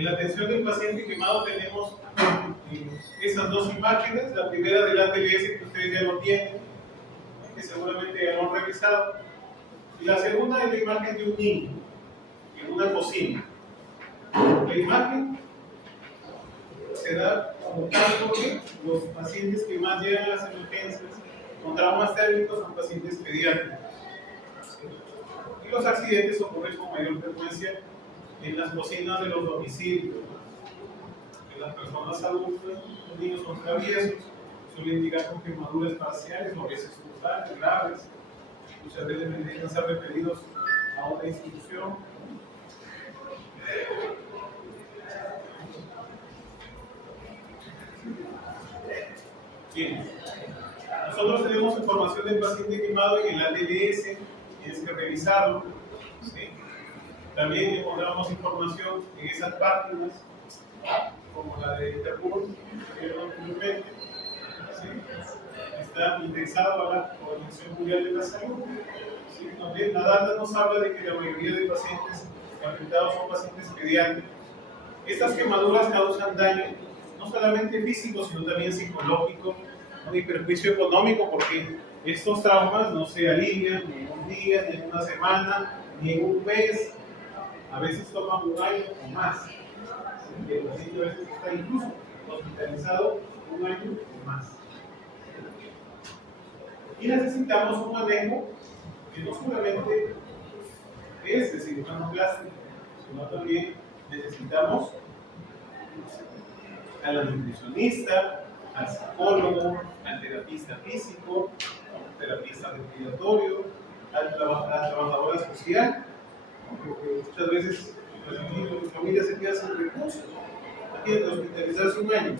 En la atención del paciente quemado tenemos esas dos imágenes, la primera del ATLS que ustedes ya lo tienen, que seguramente ya lo han revisado, y la segunda es la imagen de un niño en una cocina. La imagen se da como tal porque los pacientes que más llegan a las emergencias con traumas térmicos son pacientes pediátricos. Y los accidentes ocurren con mayor frecuencia en las cocinas de los domicilios. En las personas adultas, los niños son traviesos, suelen indicar con quemaduras parciales o a veces totales, graves. Muchas veces necesitan ser referidos a una institución. Bien, nosotros tenemos información del paciente quemado en el ATLS, tienes que revisarlo. ¿Sí? También encontramos información en esas páginas, como la de Interpol, que vieron anteriormente. ¿Sí? Está indexado a la Organización Mundial de la Salud. ¿Sí? Donde la data nos habla de que la mayoría de pacientes afectados son pacientes pediátricos. Estas quemaduras causan daño no solamente físico, sino también psicológico, ¿no? Y perjuicio económico, porque estos traumas no se alivian ni en un día, ni en una semana, ni en un mes. A veces toman un año o más. Y el paciente a veces está incluso hospitalizado un año o más. Y necesitamos un manejo que no solamente es de cirujano plástico, sino también necesitamos al nutricionista, al psicólogo, al terapista físico, al terapista respiratorio, a la trabajadora social, porque muchas veces las familias se quedan sin recursos, ¿no? Tienen que hospitalizarse un año.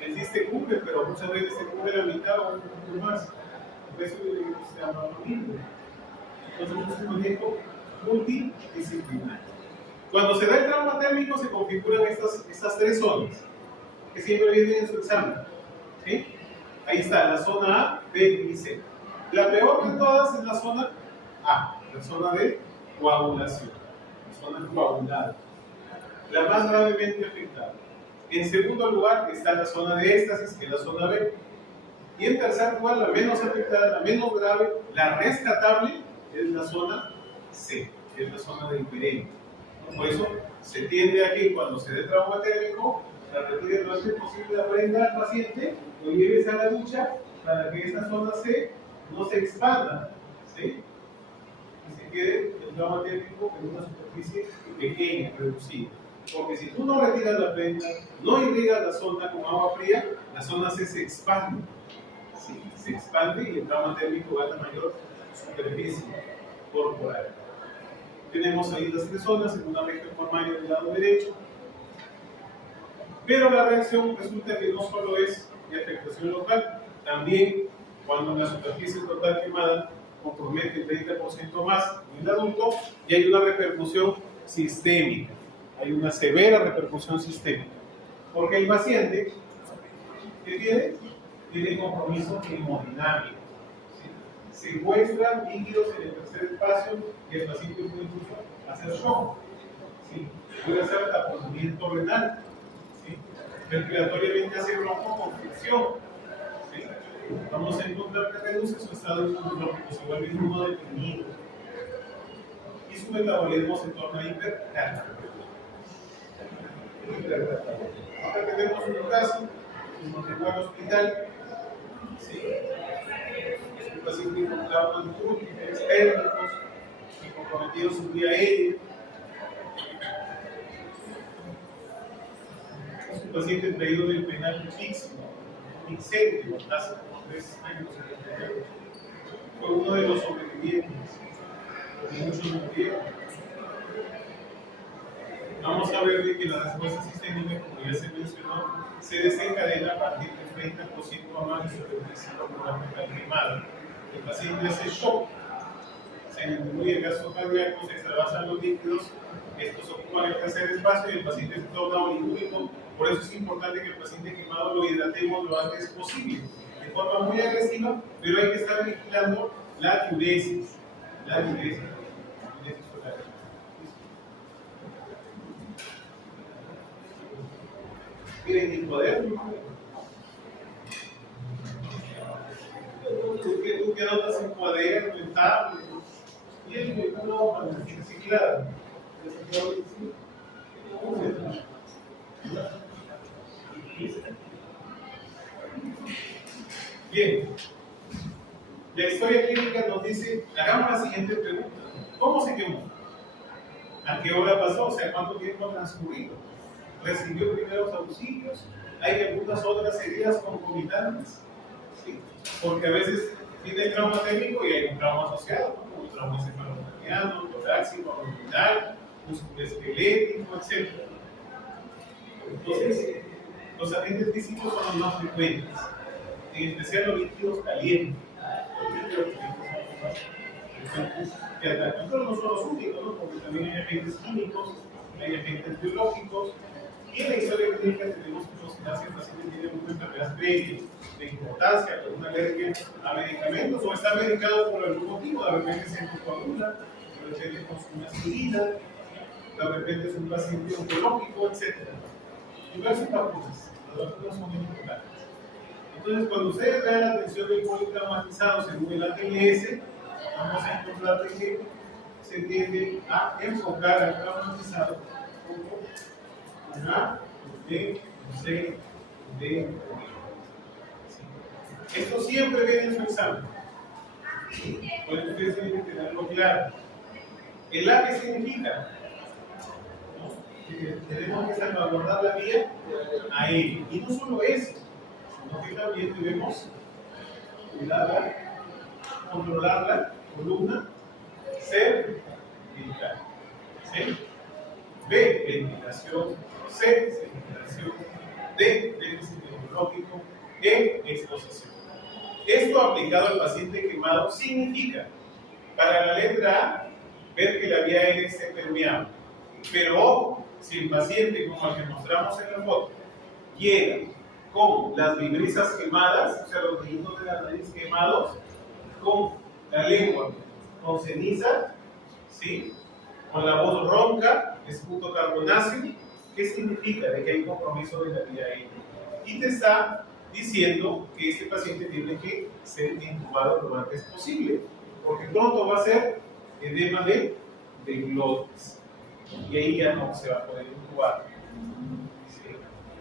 El CIS te cubre, pero muchas veces te cubre la mitad o un poco más. A veces se llama lo mismo. Entonces es un manejo multidisciplinario. Cuando se da el trauma térmico se configuran estas tres zonas que siempre vienen en su examen. ¿Sí? Ahí está, la zona A, B y C. La peor de todas es la zona A, la zona de coagulación, la zona coagulada, la más gravemente afectada. En segundo lugar está la zona de éxtasis, que es la zona B. Y en tercer lugar, la menos afectada, la menos grave, la rescatable, es la zona C, que es la zona del hiperemia. Por eso se tiende a que cuando se dé trauma térmico, la retire lo antes posible, aprenda al paciente, lo lleves a la ducha para que esa zona C no se expanda, ¿sí? Y se quede el trauma térmico en una superficie pequeña, reducida. Porque si tú no retiras la prenda, no irrigas la zona con agua fría, la zona C se expande. ¿Sí? Se expande y el trauma térmico gana mayor superficie corporal. Tenemos ahí las tres zonas en una región formaria del lado derecho. Pero la reacción resulta que no solo es de afectación local, también cuando la superficie total quemada compromete el 30% más en el adulto, y hay una repercusión sistémica, hay una severa repercusión sistémica, porque el paciente que tiene compromiso hemodinámico, ¿sí? Se muestran líquidos en el tercer espacio y el paciente puede incluso hacer shock, ¿sí? Puede hacer taponamiento renal, ¿sí? Respiratoriamente hace broncoconstricción, ¿sí? Vamos a encontrar que reduce su estado inmunológico, se vuelve inmunodeprimido y su metabolismo se torna hipercálculo. Acá tenemos un caso que nos llegó al hospital, ¿sí? El paciente encontraba con múltiples térmicos y comprometido su vía aérea. Es un paciente traído del penal Mixente, hace como 3 años en el penal. Fue uno de los sobrevivientes, y muchos murieron. Vamos a ver de que la respuesta sistémica, como ya se mencionó, se desencadena a partir del 30% o más de superficie corporal quemada. El paciente hace shock, se disminuye el gasto cardíaco, se extravasan los líquidos, estos ocupan el tercer espacio y el paciente se torna olímpico. Por eso es importante que el paciente quemado lo hidratemos lo antes posible, de forma muy agresiva, pero hay que estar vigilando la diuresis. La diuresis. Miren, mi cuaderno. Tú que notas en cuaderno, en tablet, y en una hoja reciclada. Bien, la historia clínica nos dice, hagamos la siguiente pregunta. ¿Cómo se quemó? ¿A qué hora pasó? O sea, ¿cuánto tiempo ha transcurrido? ¿Recibió primeros auxilios? ¿Hay algunas otras heridas concomitantes? ¿Sí? Porque a veces tiene el trauma técnico y hay un trauma asociado, ¿no? Como trauma encefalocraniano, torácico, abdominal, musculoesquelético, etc. Entonces, los agentes físicos son los más frecuentes, en especial los líquidos calientes. Que atacan, pero no son los únicos, ¿no? Porque también hay agentes químicos, hay agentes biológicos, y en la historia clínica tenemos que considerar si el paciente tiene una enfermedad previa de importancia, con una alergia a medicamentos, o está medicado por algún motivo, de repente se anticoagula, de repente consume aspirina, de repente es un paciente oncológico, etc. Diversas vacunas, las vacunas son importantes. Entonces, cuando ustedes vean la atención del politraumatizado según el ATLS, vamos a encontrar que se tiende a enfocar al traumatizado como A, B, C, D. Esto siempre viene en su examen. Por eso ustedes tienen que tenerlo claro. ¿El A qué significa? Tenemos que salvaguardar la vía aérea. Y no solo eso, sino que también debemos cuidarla, controlar la columna cervical. ¿Sí? B, ventilación. C, ventilación. D, déficit neurológico. E, exposición. Esto aplicado al paciente quemado significa, para la letra A, ver que la vía aérea esté permeable. Pero ojo, si el paciente, como el que mostramos en la foto, llega con las vibrisas quemadas, o sea, los vellitos de la nariz quemados, con la lengua con ceniza, ¿sí? Con la voz ronca, esputo carbonáceo, ¿qué significa? De que hay compromiso de la vía aérea. Y te está diciendo que este paciente tiene que ser intubado lo antes posible, porque pronto va a ser edema de glotis. Y ahí ya no se va a poder intubar. ¿Sí?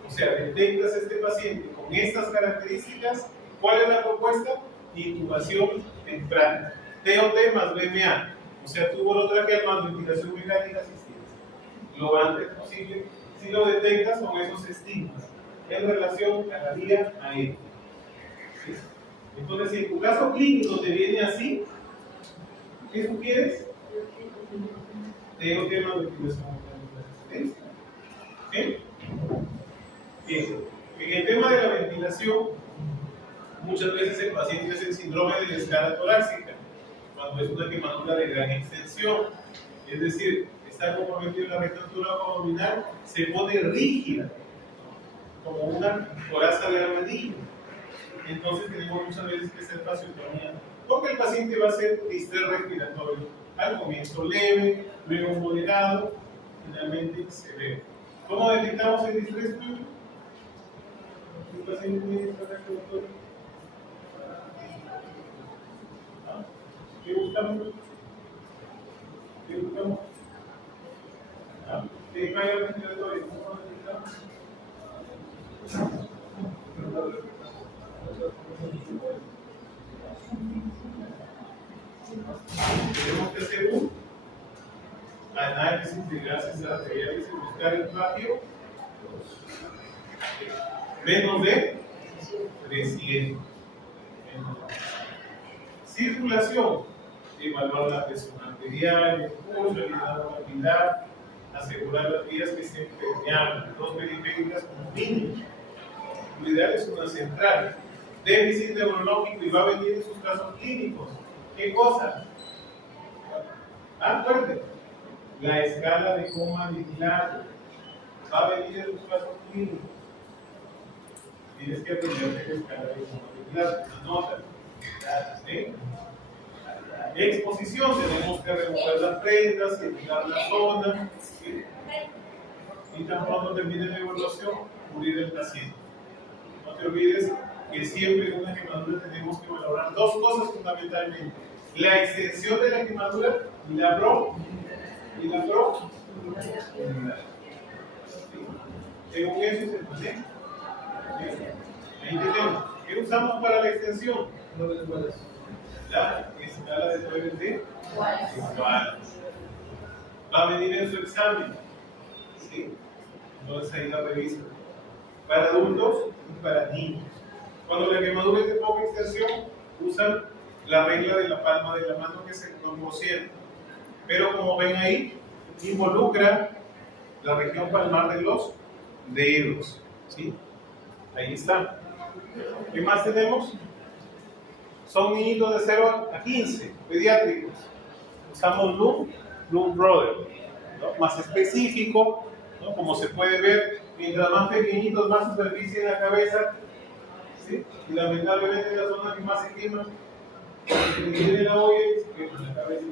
O sea, detectas a este paciente con estas características. ¿Cuál es la propuesta? Intubación temprana. TOT más BMA, o sea, tubo traqueal más ventilación mecánica asistida. Lo antes posible, si lo detectas con esos estigmas en relación a la vía aérea. ¿Sí? Entonces, si en tu caso clínico te viene así, ¿qué sugieres? TOT más ventilación mecánica asistida. ¿Sí? Bien. En el tema de la ventilación, muchas veces el paciente es el síndrome de la escala torácica, cuando es una quemadura de gran extensión, es decir, está comprometido la rectantura abdominal, se pone rígida, como una coraza de armadillo. Entonces tenemos muchas veces que hacer fasiotomía, porque el paciente va a hacer distrés respiratorio, al comienzo leve, luego moderado, finalmente severo. ¿Cómo detectamos el distrés público? ¿El paciente tiene distrés respiratorio? ¿Qué buscamos? ¿Qué buscamos? ¿Qué falla respiratoria? ¿Cómo lo detectamos? Tenemos que hacer un análisis de gases arteriales y buscar el plagio menos de 300. Circulación, evaluar la presión arterial, el pulso, el llenado capilar, asegurar las vías que estén permeables, dos periféricas como mínimo. Lo ideal es una central. Déficit neurológico y va a venir en sus casos clínicos. ¿Qué cosa? Fuerte. La escala de coma vigilado va a venir en sus casos clínicos. Tienes que aprender la escala de coma vigilado. Anota. ¿Sí? Exposición, tenemos que remover las prendas, limpiar la zona. ¿Sí? y tan pronto termine la evaluación, cubrir el paciente. No te olvides que siempre en una quemadura tenemos que valorar dos cosas fundamentalmente: la extensión de la quemadura y la profundidad. Según eso es el paciente. Ahí tenemos. ¿Qué usamos para la extensión? La escala de Toews de igual. Va a venir en su examen. ¿Sí? Entonces ahí la revisa. Para adultos y para niños. Cuando la quemadura es de poca extensión, usan la regla de la palma de la mano, que es el 1%. Pero como ven ahí, involucra la región palmar de los dedos. ¿Sí? Ahí está. ¿Qué más tenemos? Son niñitos de 0 a 15, pediátricos. Usamos Bloom Brother, ¿no? Más específico, ¿no? Como se puede ver, mientras más pequeñitos, más superficie en la cabeza, ¿sí? Y lamentablemente la zona que más se quema, que tiene la olla, se quema en la cabeza.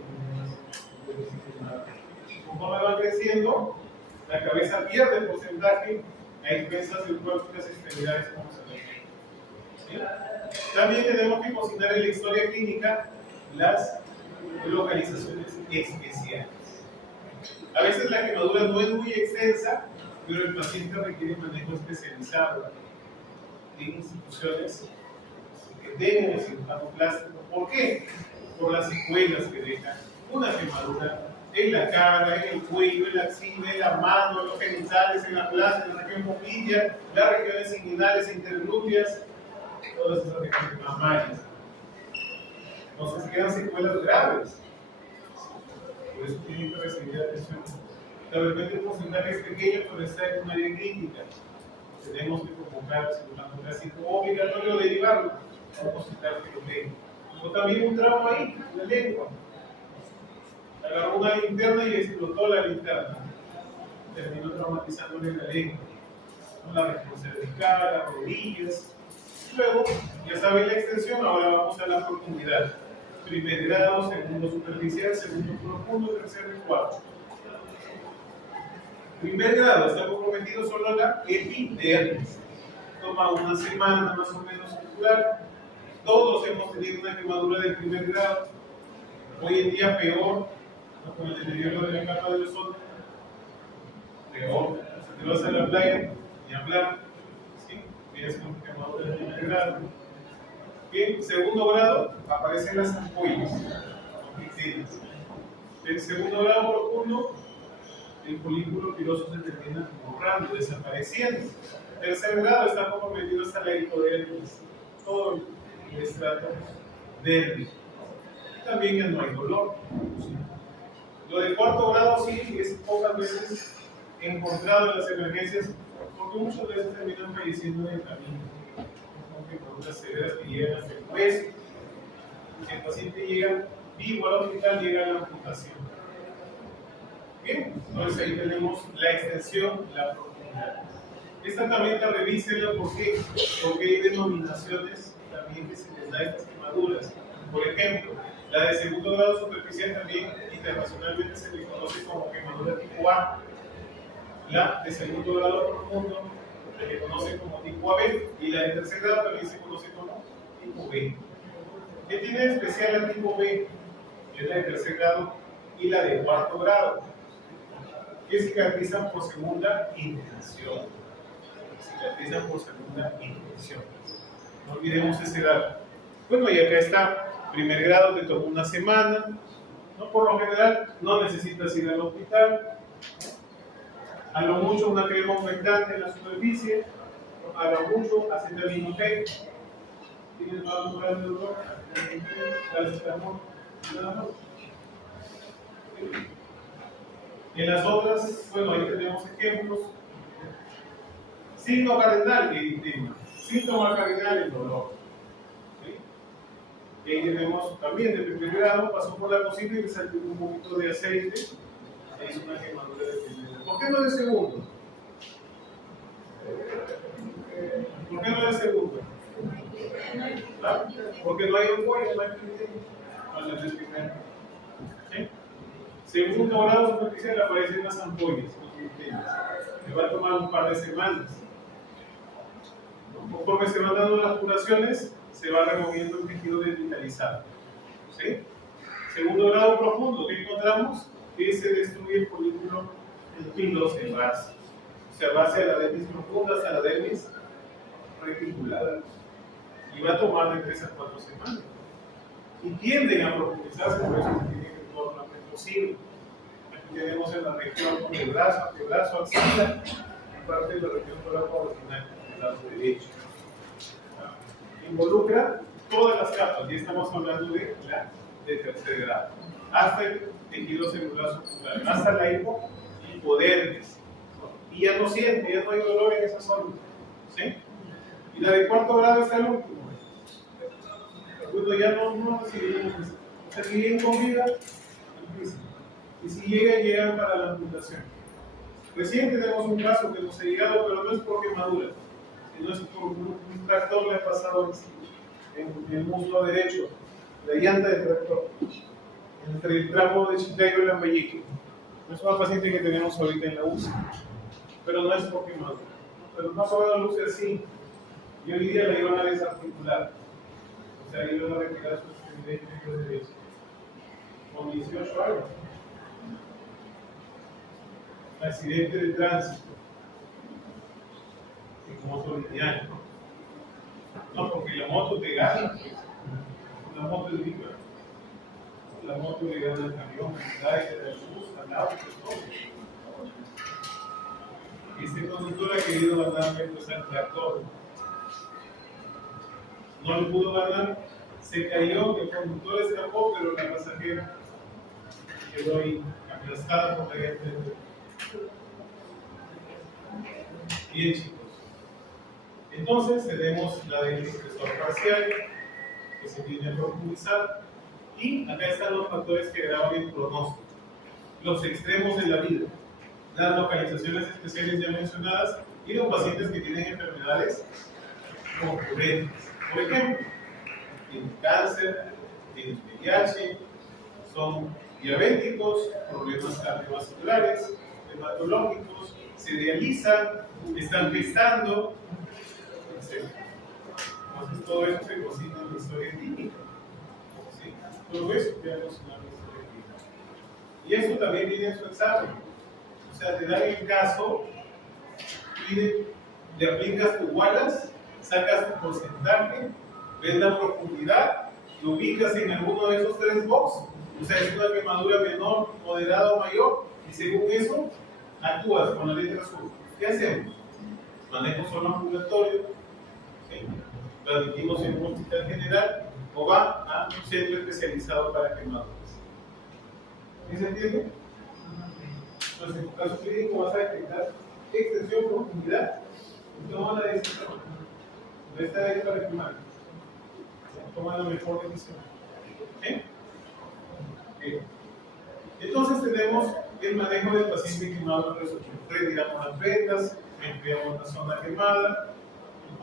Conforme va creciendo, la cabeza pierde porcentaje a expensas del cuerpo y las extremidades, como se ve. ¿Sí? También tenemos que considerar en la historia clínica las localizaciones especiales. A veces la quemadura no es muy extensa, pero el paciente requiere manejo especializado en instituciones que tengan el cirujano plástico. ¿Por qué? Por las secuelas que deja una quemadura en la cara, en el cuello, en la axila, en la mano, en los genitales, en la plaza, en la región poplilla, las regiones inguinales, interglúteas, todas esas regiones mamarias. Entonces quedan secuelas graves. Por eso tienen que recibir atención. De repente el porcentaje es pequeño, pero está en un área crítica. Tenemos que convocar al cirujano plástico, obligatorio derivarlo a un hospital que lo tenga. O también un trauma ahí, en la lengua. Agarró una linterna y explotó la linterna. Terminó traumatizándole la lengua. La región cervical, las rodillas. Luego, ya saben la extensión, ahora vamos a la profundidad. Primer grado, segundo superficial, segundo profundo, tercero y cuarto. Primer grado está comprometido solo a la epidermis. Toma una semana más o menos curar. Todos hemos tenido una quemadura de primer grado. Hoy en día peor, ¿no? Con el deterioro de la capa de ozono. Peor. Si te vas a la playa, ni hablar. ¿Sí? Vienes con quemadura de primer grado. En segundo grado aparecen las ampollas, en segundo grado profundo, el folículo piloso se termina borrando, desapareciendo. Tercer grado está comprometido hasta la hipodermis, todo el estrato verde. También ya no hay dolor. Lo de cuarto grado sí es pocas veces encontrado en las emergencias, porque muchas veces terminan falleciendo en el camino. Quemaduras severas que llegan hasta el hueso. Si el paciente llega vivo al hospital, llega a la amputación. Bien, entonces ahí tenemos la extensión, la profundidad. Esta también la revísenla, ¿por qué? Porque hay denominaciones también que se les da a estas quemaduras. Por ejemplo, la de segundo grado superficial también internacionalmente se le conoce como quemadura tipo A. La de segundo grado profundo se le conoce como tipo AB, y la de tercer grado también se conoce como tipo B. ¿Qué tiene de especial la tipo B? Es la de tercer grado y la de cuarto grado, que cicatrizan por segunda intención. Cicatrizan por segunda intención. No olvidemos ese dato. Bueno, y acá está. Primer grado te tomó una semana. ¿No? Por lo general, no necesitas ir al hospital. A lo mucho una crema humectante en la superficie, a lo mucho acetaminofén. ¿Tienes más lugar de dolor? Nada más. En las otras, bueno, ahí tenemos ejemplos. Síntoma cardinal, eritema. Síntoma cardinal, el dolor. ¿Sí? Y ahí tenemos también de primer grado, pasó por la cocina y le salió un poquito de aceite. Se hizo una quemadura de primer grado. ¿Por qué no de segundo? ¿Por qué no de segundo? ¿Ah? Porque no hay un cuello, no hay criterio. No es primero. ¿Sí? Segundo grado superficial aparecen las ampollas, los glúteos. Me va a tomar un par de semanas. Conforme se van dando las curaciones, se va removiendo el tejido desvitalizado. ¿Sí? Segundo grado profundo, ¿qué encontramos? Que se destruye el folículo pilosum, o sea, va hacia la dermis profunda, hacia la dermis reticular. Y va a tomar de 3 a 4 semanas. Y tienden a profundizarse, por eso se tiene que tornar retroceder. Aquí tenemos en la región con el brazo, axila, y parte de la región torácica del lado derecho. Involucra todas las capas, y estamos hablando de la de tercer grado, hasta el tejido celular subcutáneo, hasta la hipodermis. Y ya no siente, ya no hay dolor en esa zona. ¿Sí? Y la de cuarto grado es el último. Cuando ya no recibimos, o sea, si bien con vida, y si llegan para la amputación. Recién tenemos un caso que nos ha llegado, pero no es por quemadura, sino es por un tractor le ha pasado en el muslo derecho, la llanta del tractor, entre el tramo de Chiclayo y Lambayeque. Es una paciente que tenemos ahorita en la UCI, pero no es por quemadura. Pero más o menos luce así, y hoy día la iban a desarticular, o sea, iban a retirar su extremidad derecha, con 18 años. Accidente de tránsito, y como solidiano. No, porque la moto te gana, la moto es viva. La moto le gana al camión, al aire, al bus, al auto, todo. Este conductor ha querido ganarme pues al tractor. No le pudo ganar, se cayó, el conductor escapó, pero la pasajera quedó ahí aplastada por la llanta. Bien, chicos. Entonces tenemos la del estresor parcial, que se tiene a profundizar, y acá están los factores que graban el pronóstico, los extremos de la vida, las localizaciones especiales ya mencionadas y los pacientes que tienen enfermedades concurrentes. Por ejemplo, tienen cáncer, tienen VIH, son diabéticos, problemas cardiovasculares, hematológicos, se dializan, están gestando, etc. Entonces todo eso se cocina en la historia clínica. ¿Sí? Todo eso ya no es una historia clínica. Y eso también viene en su examen. O sea, te dan el caso y le aplicas tu Wallace, sacas tu porcentaje, ves la profundidad, lo ubicas en alguno de esos 3 boxes. O sea, es una quemadura menor, moderada o mayor, y según eso, actúas con la letra azul. ¿Qué hacemos? Manejo solo ambulatorio, ¿sí? Lo admitimos en un hospital general o va a un centro especializado para quemaduras. ¿Sí se entiende? Entonces, en tu caso clínico vas a detectar extensión, profundidad y toma la decisión. No está ahí para quemar. Toma la mejor decisión. ¿Sí? Entonces tenemos el manejo del paciente quemado en resolución. Retiramos las vendas, enfriamos la zona quemada,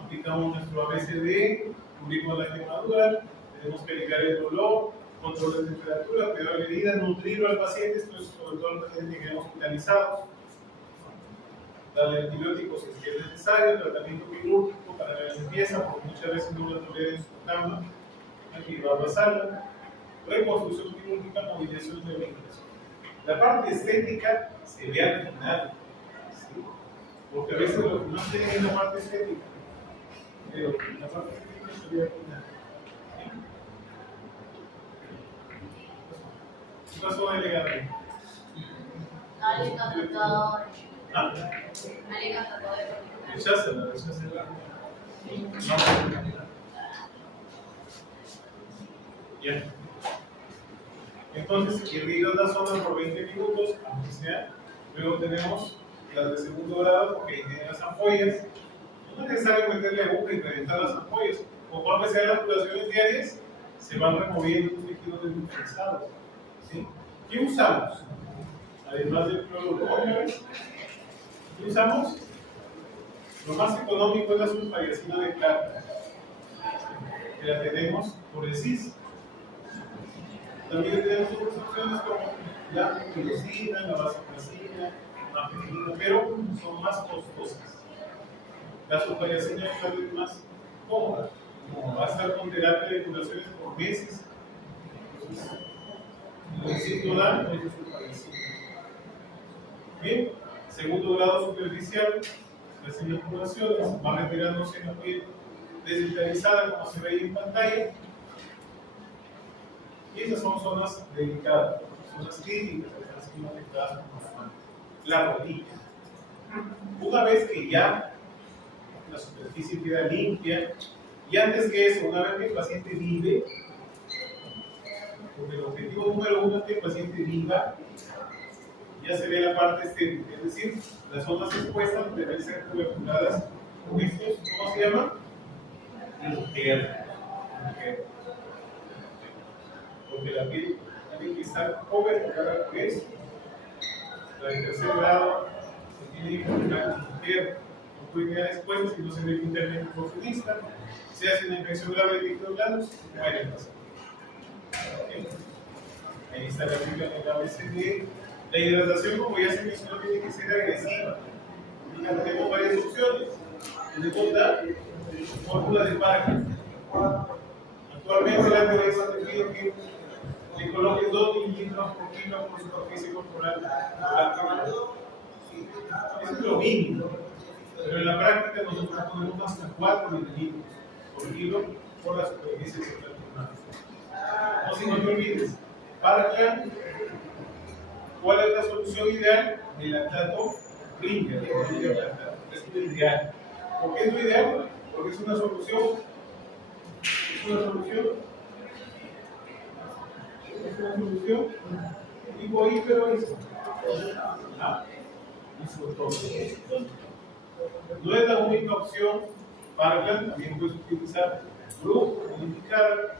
aplicamos nuestro ABCD, cubrimos la quemadura, tenemos que aliviar el dolor, control de temperatura, cuidar la herida, nutrirlo al paciente, esto es sobre todo al paciente que quedamos hospitalizados, darle antibióticos si es necesario, tratamiento quirúrgico para la limpieza, porque muchas veces no lo tolera en su cama, aquí va a pasarla, reconstrucción quirúrgica, movilización de vehículos. La parte estética se ve al final, ¿sí? Porque a veces lo que no tienen es la parte estética, pero la parte estética se ve al final. ¿Qué pasó, delegado? Ale canta todo. ¿Ah? Ale canta todo. Recházala. No. Ya. Entonces, irrigas la zona por 20 minutos, aunque sea. Luego tenemos las de segundo grado, porque ahí tienen las ampollas. No es necesario meterle aguja y reventar las ampollas. Conforme sean las curaciones diarias, se van removiendo los líquidos desnutrizados. ¿Sí? ¿Qué usamos? Además del cloruro, ¿qué usamos? Lo más económico es la sulfariacina de plata, que la tenemos por el CIS. También tenemos otras opciones como la tirosina, la vasopresina, más femenino, pero son más costosas. La superación es tal vez más cómoda, como va a estar con terapia de curaciones por meses. Entonces, necesito dar, no es superación. Bien, segundo grado superficial, las inoculaciones, va retirándose la piel desvitalizada como se ve ahí en pantalla. Y esas son zonas delicadas, zonas críticas que están siendo afectadas por la rodilla. Una vez que ya la superficie queda limpia, y antes que eso, una vez que el paciente vive, porque el objetivo número uno es que el paciente viva, ya se ve la parte estéril, es decir, las zonas expuestas deben ser coberturadas con estos, ¿cómo se llama? Internos. Porque la piel tiene que estar cobertura por eso. La de tercer grado se tiene que colocar interno. No puede quedar expuesto si no se ve el interno profundista. Se hace una infección grave de microplanos, muere el paciente. Ahí está la figura en el ABCD. La hidratación, como ya se mencionó, tiene que ser agresiva. Y ya tenemos varias opciones. Tenemos la fórmula de Parkinson. Actualmente la teoría ha definido que le coloques 2 mililitros por kilo por superficie corporal. Eso es lo mínimo. Pero en la práctica nosotros ponemos hasta 4 mililitros por kilo por la superficie corporal. No, si no te olvides, Parkland, ¿cuál es la solución ideal? El lactato Ringer, es lo ideal. ¿Por qué es lo ideal? Porque es una solución. Es una solución. Es una solución tipo hiperoiso. No es la única opción. Parkland también puedes utilizar grupo, modificar.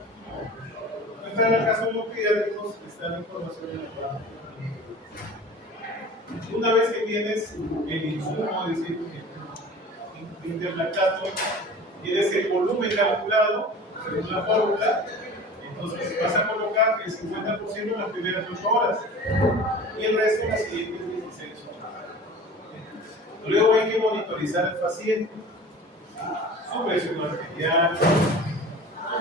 No está en el caso de los pediátricos, está la información en la página. Una vez que tienes el insumo, es decir, el interlactato, tienes el volumen calculado según la fórmula, entonces vas a colocar el 50% en las primeras 8 horas y el resto en las siguientes 16 horas. Luego hay que monitorizar al paciente, su presión arterial, su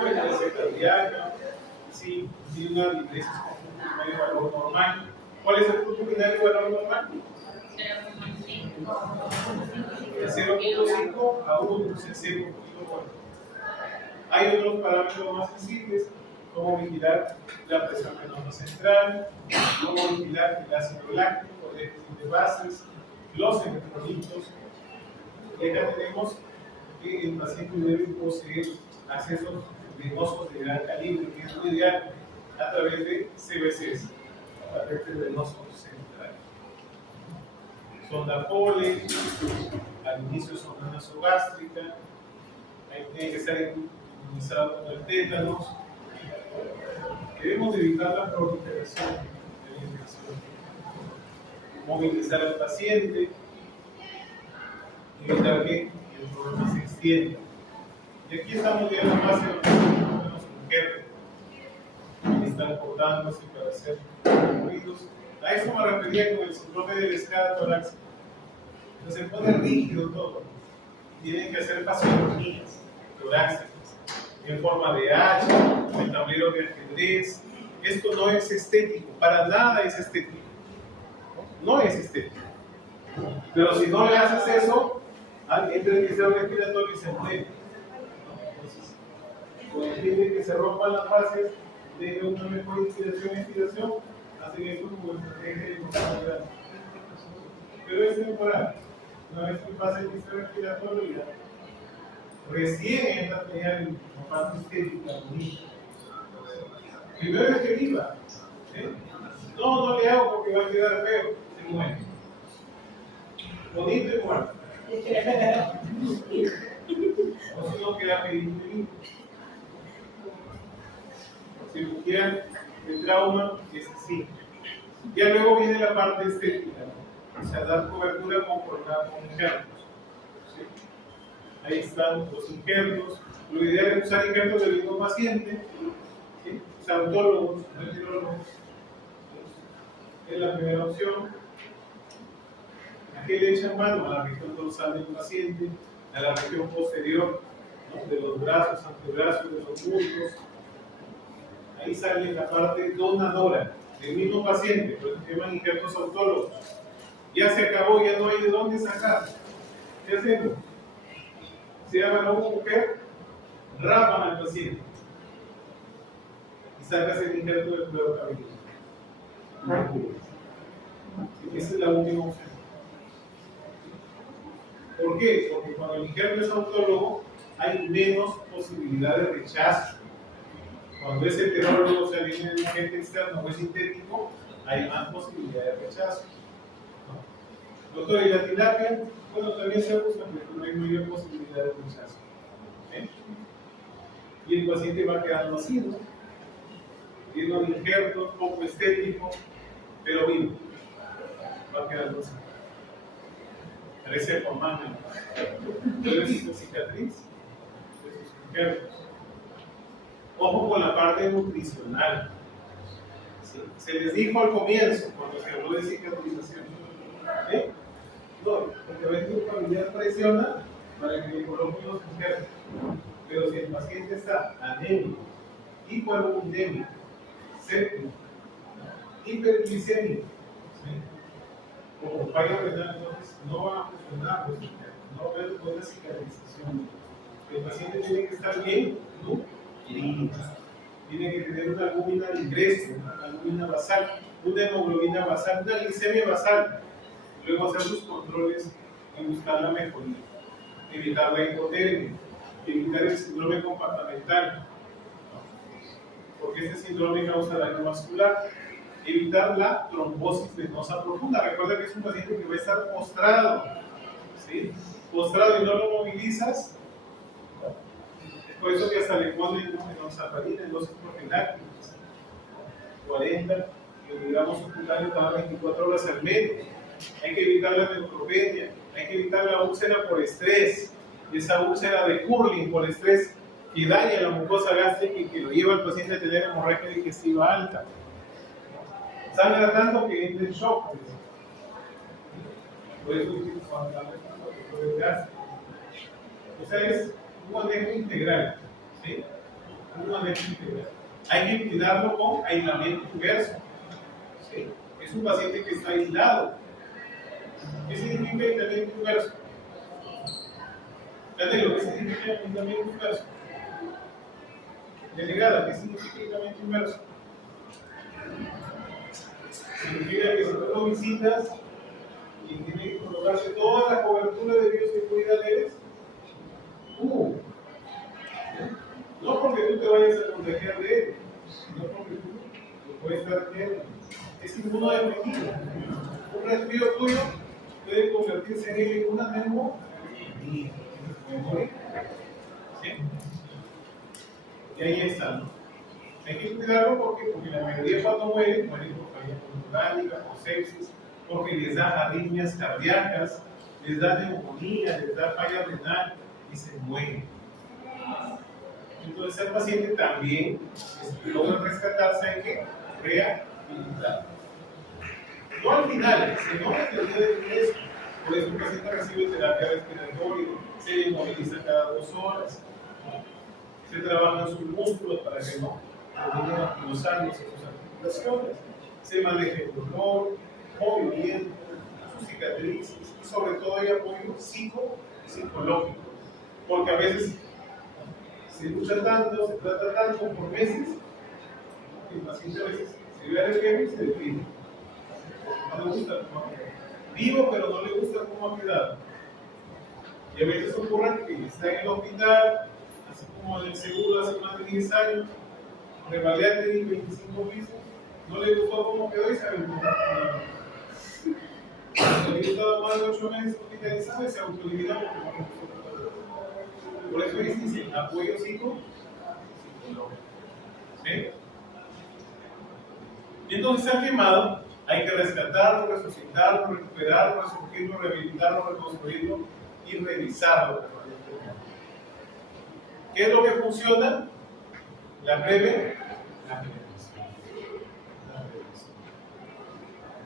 frecuencia cardíaca, si tiene una diuresis con medio valor normal. ¿Cuál es el punto binario valor normal? 0.5 a 1, es 0.4. Hay otros parámetros más sensibles, como vigilar la presión venosa central, como vigilar el ácido láctico, el déficit de bases, los electrolitos. Y acá tenemos que el paciente debe poseer accesos venosos de gran calibre, que es lo ideal, a través de CBCs, catéter venoso central. Sonda Foley, al inicio sonda nasogástrica, ahí tiene que ser inmunizado contra el tétanos. Debemos evitar la proliferación de la infección, movilizar al paciente, evitar que el problema se extienda. Y aquí estamos ya en la fase de los injertos, que están cortándose para hacer ruidos. A eso me refería con el síndrome de la escala torácica. Entonces se pone rígido todo. Tienen que hacer pasiotomías torácicas en forma de H, en tablero de ajedrez. Esto no es estético, para nada es estético. No es estético. Pero si no le haces eso, entra el sistema respiratorio y se muere. Entonces, con el fin de que se rompan las bases de una mejor inspiración y expiración, hacen esto como estrategia de mortalidad. Pero es temporal. Una vez que pasa el sistema respiratorio, ya recién entra a tener la parte estética bonita. Primero es que viva. ¿Sí? No le hago porque va a quedar feo. Se muere. Bonito y muerto. O si no queda feliz. Cirugía de trauma es así. Ya luego viene la parte estética, ¿no? O sea, dar cobertura con injertos. ¿Sí? Ahí están los injertos. Lo ideal es usar injertos del mismo paciente. ¿Sí? O sea, autólogos, no heterólogos. Es la primera opción. ¿qué le echan mano? A la región dorsal del paciente, a la región posterior, ¿no? De los brazos, antebrazos, de los muslos. Ahí sale la parte donadora del mismo paciente, por eso se llaman injertos autólogos. Ya se acabó, ya no hay de dónde sacar. ¿Qué hacemos? Se llama a una mujer, rapan al paciente y sacas el injerto del cuero cabelludo. Esa es la última opción. ¿Por qué? Porque cuando el injerto es autólogo hay menos posibilidad de rechazo. Cuando es heterólogo, o sea, viene de un agente externo o es sintético, hay más posibilidad de rechazo. Doctor, ¿y la tilapia? Bueno, también se usa, pero no hay mayor posibilidad de rechazo. Y el paciente va quedando así, ¿no? Tiene un injerto poco estético, pero vivo. Va quedando así. Parece con manga. Entonces, la cicatriz de sus injertos. Ojo con la parte nutricional. ¿Sí? Se les dijo al comienzo, cuando se habló de cicatrización. No, porque a veces un familiar presiona para que le coloquen los injertos. Pero si el paciente está anémico, hipoalbuminémico, séptico, hiperglicémico, ¿sí? O con falla renal, entonces no va a funcionar los injertos, no va a haber buena cicatrización. El paciente tiene que estar bien nutrido, tiene que tener una albúmina de ingreso, una albúmina basal, una hemoglobina basal, una glicemia basal. Luego hacer sus controles y buscar la mejoría, evitar la hipotermia, evitar el síndrome compartamental, porque este síndrome causa daño vascular, evitar la trombosis venosa profunda. Recuerda que es un paciente que va a estar postrado, ¿sí? Postrado y no lo movilizas. Es por eso que hasta le ponen enoxaparina en dosis profilácticas, 40 miligramos subcutaneos cada 24 horas al mes. Hay que evitar la neutropenia, hay que evitar la úlcera por estrés, esa úlcera de Curling por estrés que daña la mucosa gástrica y que lo lleva al paciente a tener hemorragia digestiva alta. Sangra tanto que entra en shock. Por eso es gástrico. O sea, es un manejo integral. ¿Sí? Un manejo integral. Hay que cuidarlo con aislamiento inverso. ¿Sí? Es un paciente que está aislado. ¿Qué significa aislamiento inverso? Fíjate lo que significa aislamiento inverso. Delegada, ¿qué significa aislamiento inverso? Significa que si tú lo visitas y tiene que colocarse toda la cobertura de bioseguridad eres no porque tú te vayas a contagiar de él, sino porque tú lo puedes estar viendo. Es inmunodeprimido. Un resfrío tuyo puede convertirse en él en una neumonía. ¿Sí? Y ahí está, ¿no? Hay que cuidarlo porque la mayoría cuando mueren por falla pulmonar, por sepsis, porque les da arritmias cardíacas, les da neumonía, les da falla renal y se mueren. Entonces el paciente también logra rescatarse, hay que rehabilitar. No al final, sino en el día del ingreso. Por eso el paciente recibe terapia respiratoria, se le moviliza cada 2 horas, se trabajan sus músculos para que no terminen los años en sus articulaciones, se maneja el dolor, movimiento, sus cicatrices y sobre todo hay apoyo psicológico, porque a veces se lucha tanto, se trata tanto por meses, que el paciente a veces se ve al espejo y se deprime. No le gusta cómo ha quedado. Vivo, pero no le gusta cómo ha quedado. Y a veces ocurre que está en el hospital, así como en el seguro hace más de 10 años, revalidante de 25 pisos, no le gustó cómo quedó y se aventó. Cuando había estado más de 8 meses hospitalizado y se autoeliminó porque no le gustó. Por eso dice apoyo psicológico. ¿Sí? Y entonces se ha quemado, hay que rescatarlo, resucitarlo, recuperarlo, resurgirlo, rehabilitarlo, reconstruirlo y revisarlo. ¿Qué es lo que funciona? La prevención.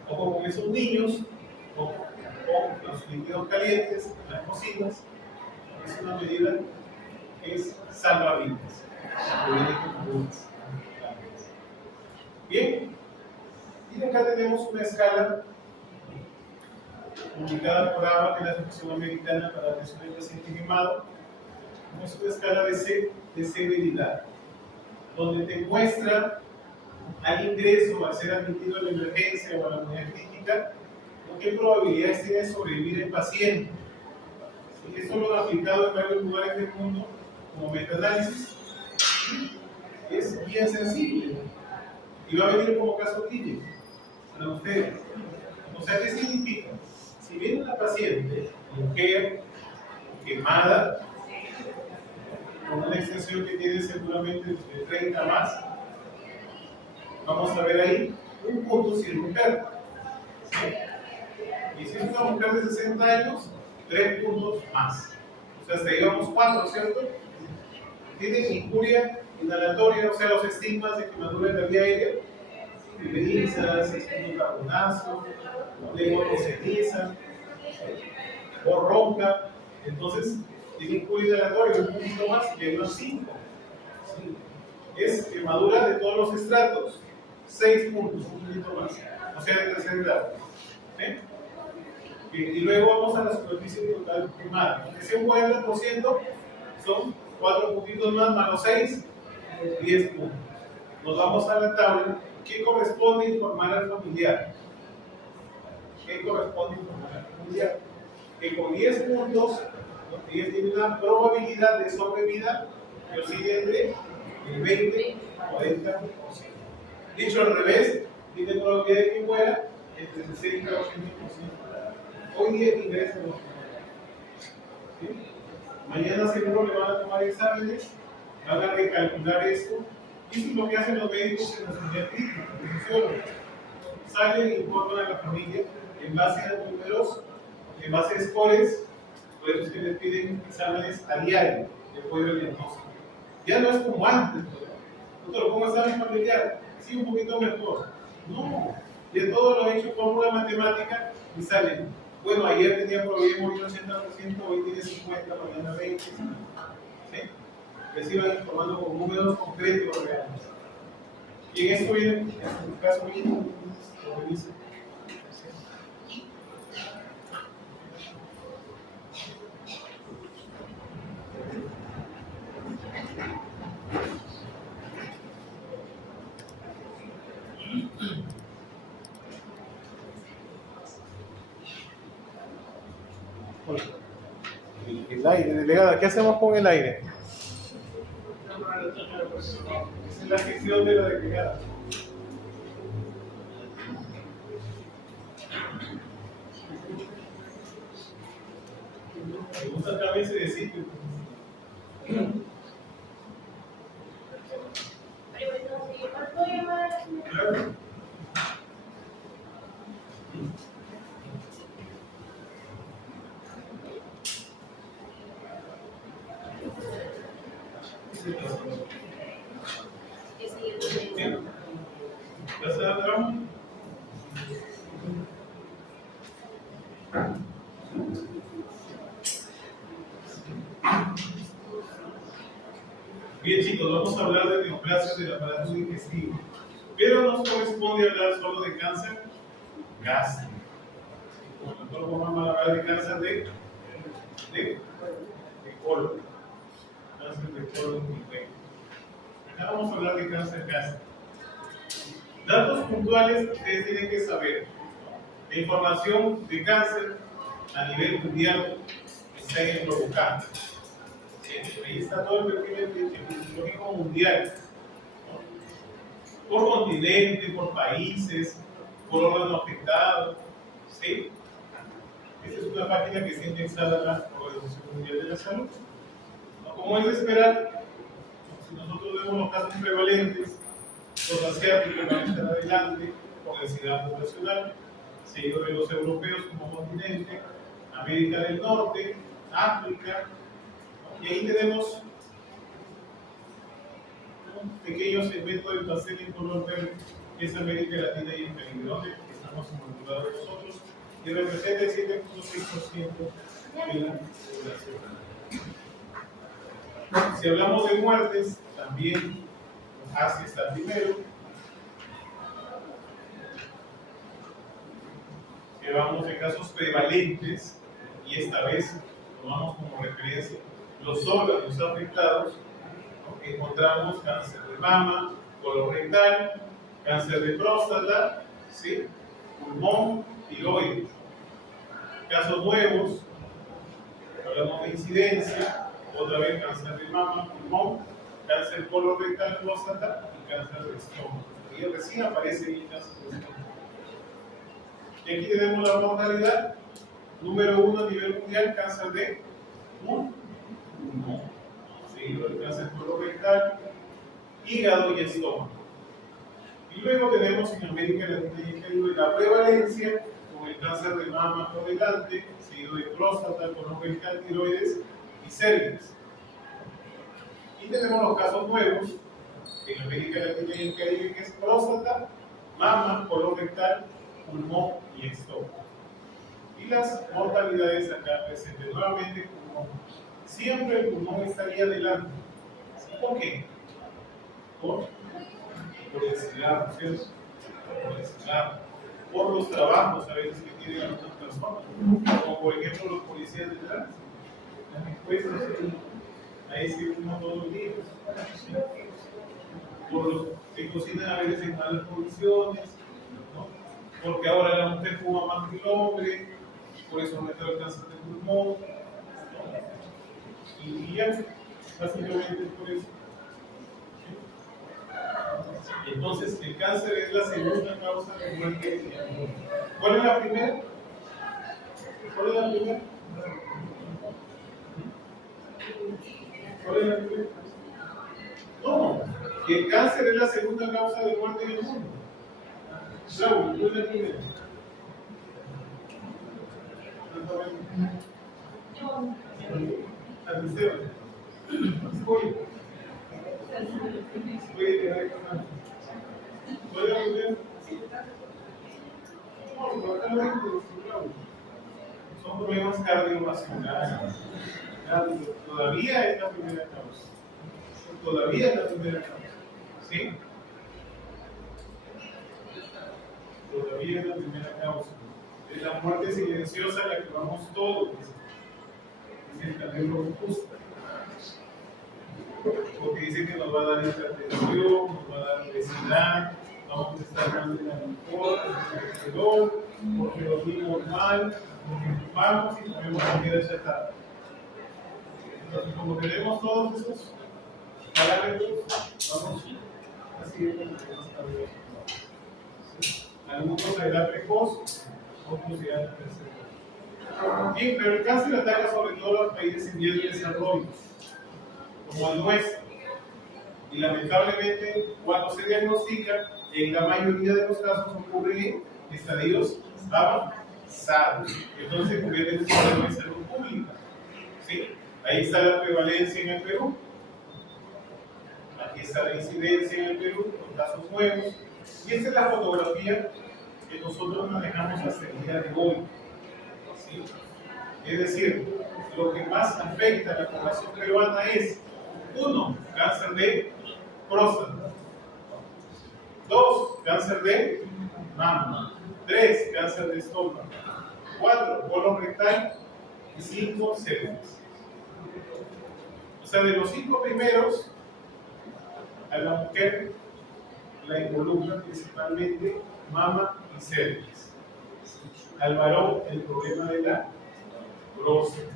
Ojo con esos niños, o los líquidos calientes en las cocinas, es una medida que es salvavidas. Bien, y acá tenemos una escala publicada por ABA, que es la Asociación Americana para la Atención del Paciente Quemado. Es una escala de severidad, donde te muestra al ingreso, al ser admitido a la emergencia o a la unidad crítica, con qué probabilidades tiene de sobrevivir el paciente. Y esto lo han aplicado en varios lugares del mundo como metaanálisis. Es bien sensible y va a venir como caso clínico para ustedes. O sea, ¿qué significa? Si viene una paciente, mujer, quemada, con una extensión que tiene seguramente de 30 más, vamos a ver ahí un punto si es mujer. ¿Sí? Y si es una mujer de 60 años, 3 puntos más. O sea, hasta digamos 4, ¿cierto? Tiene injuria inhalatoria, o sea, los estigmas de quemadura de la vía aérea, fiberizas, carbonazo, lengua con ceniza, o ronca. Entonces, tiene injuria inhalatoria, un poquito más, y hay unos 5. ¿Sí? Es quemadura de todos los estratos, 6 puntos, un poquito más, o sea, de tercer grado. ¿Sí? Y luego vamos a la superficie total quemada. Que sea un 40%, son 4 puntitos más los 6, 10 puntos. Nos vamos a la tabla. ¿Qué corresponde informar al familiar? ¿Qué corresponde informar al familiar? Que con 10 puntos, 10 tiene una probabilidad de sobrevida que oscila entre el 20 a 40%. Dicho al revés, tiene probabilidad de que muera entre 60 a 80%. Hoy día ingresa en los ¿sí? Mañana seguro le van a tomar exámenes, van a recalcular esto, y eso es lo que hacen los médicos en la unidad crítica, los sociólogos. Salen e informan a la familia en base a números, en base a scores, por eso es que les piden exámenes a diario de apoyo al diagnóstico. Ya no es como antes, doctor, ¿cómo está mi familiar? Sí, un poquito mejor. No, ya todo lo he hecho fórmula matemática y salen. Bueno, ayer tenía probabilidad de morir 80%, hoy tiene 50%, mañana 20%. ¿Sí? Les iban informando con números concretos reales. Y en esto viene, en el caso mismo, lo que dice. El aire, delegada, ¿qué hacemos con el aire? Esa es la gestión de la delegada. Me gusta cambiarse de sitio. Claro. ¿Ya se da tramo? Bien, chicos, vamos a hablar de neoplasias del aparato digestivo, pero nos corresponde hablar solo de cáncer gástrico. Como el doctor vamos a hablar de cáncer de colon, cáncer de colon y recto. Acá vamos a hablar de cáncer gástrico. Datos puntuales que ustedes tienen que saber. La información de cáncer a nivel mundial está en el provocante. Ahí está todo el perfil epidemiológico mundial, ¿no? Por continente, por países, por órgano afectado. ¿Sí? Esta es una página que está indexada a la Organización Mundial de la Salud. ¿No? Como es de esperar, si nosotros vemos los casos prevalentes, los asiáticos van a estar adelante por densidad poblacional, seguido de los europeos como continente, América del Norte, África, ¿no? Y ahí tenemos un pequeño segmento del pastel en color verde, que es América Latina y el Caribe, donde estamos involucrados nosotros, y representa el 7.6% de la población. Si hablamos de muertes, también Asia está primero. Llevamos de casos prevalentes, y esta vez tomamos como referencia los órganos afectados, ¿no? Encontramos cáncer de mama, colorectal, cáncer de próstata, ¿sí? Pulmón, tiroides. Casos nuevos, hablamos de incidencia, otra vez cáncer de mama, pulmón, cáncer colorectal, próstata y cáncer de estómago. Y recién aparece el cáncer de estómago. Y aquí tenemos la mortalidad. Número 1 a nivel mundial, cáncer de pulmón, seguido del cáncer colorectal, hígado y estómago. Y luego tenemos en América Latina y el Caribe la prevalencia con el cáncer de mama por delante, seguido de próstata, colorectal, tiroides y cervix. Y tenemos los casos nuevos en América Latina y el Caribe, que es próstata, mama, colorectal, pulmón y estómago. Y las mortalidades acá presentes. Nuevamente, pulmón. Siempre el pulmón estaría adelante. ¿Por qué? Por el cigarro, ¿cierto? Por el cigarro. Por los trabajos a veces que tienen algunas personas. Como por ejemplo los policías de tránsito. Las encuestas ahí se fuman todos los días. ¿Sí? Por los que cocinan a veces en malas condiciones, ¿no? Porque ahora la mujer fuma más que el hombre, por eso aumenta el cáncer de pulmón, ¿no? Y ya, básicamente por eso. ¿Sí? Entonces, el cáncer es la segunda causa de muerte. ¿Cuál es la primera? ¿Cuál es la primera? ¿Cuál es la primera? No, que el cáncer es la segunda causa de muerte en el mundo. Raúl, ¿cuál es la primera? Esteban. ¿Cuál es la primera? Son problemas cardiovasculares. Todavía es la primera causa. Todavía es la primera causa. ¿Sí? Todavía es la primera causa. Es la muerte silenciosa a la que vamos todos. Es el cambio robusta. Porque dice que nos va a dar hipertensión, nos va a dar obesidad, vamos a estar mal de la glucosa, el colesterol, porque dormimos mal, porque fumamos y comemos comida chatarra. Entonces, como tenemos todos esos parámetros, vamos así de como algunos a edad precoz, otros ya a la tercera edad. Bien, pero el cáncer ataca sobre todo a los países en vías de desarrollo, como el nuestro. Y lamentablemente, cuando se diagnostica, en la mayoría de los casos ocurre en estadios avanzados. Entonces se convierte en un problema de salud pública. ¿Sí? Ahí está la prevalencia en el Perú. Aquí está la incidencia en el Perú, con casos nuevos. Y esta es la fotografía que nosotros manejamos hasta el día de hoy. ¿Sí? Es decir, lo que más afecta a la población peruana es: 1. Cáncer de próstata. 2. Cáncer de mama. 3. Cáncer de estómago. 4. Colorectal. Y 5. cervix. O sea, de los 5 primeros, a la mujer la involucran principalmente mama y cervix. Al varón el problema de la próstata.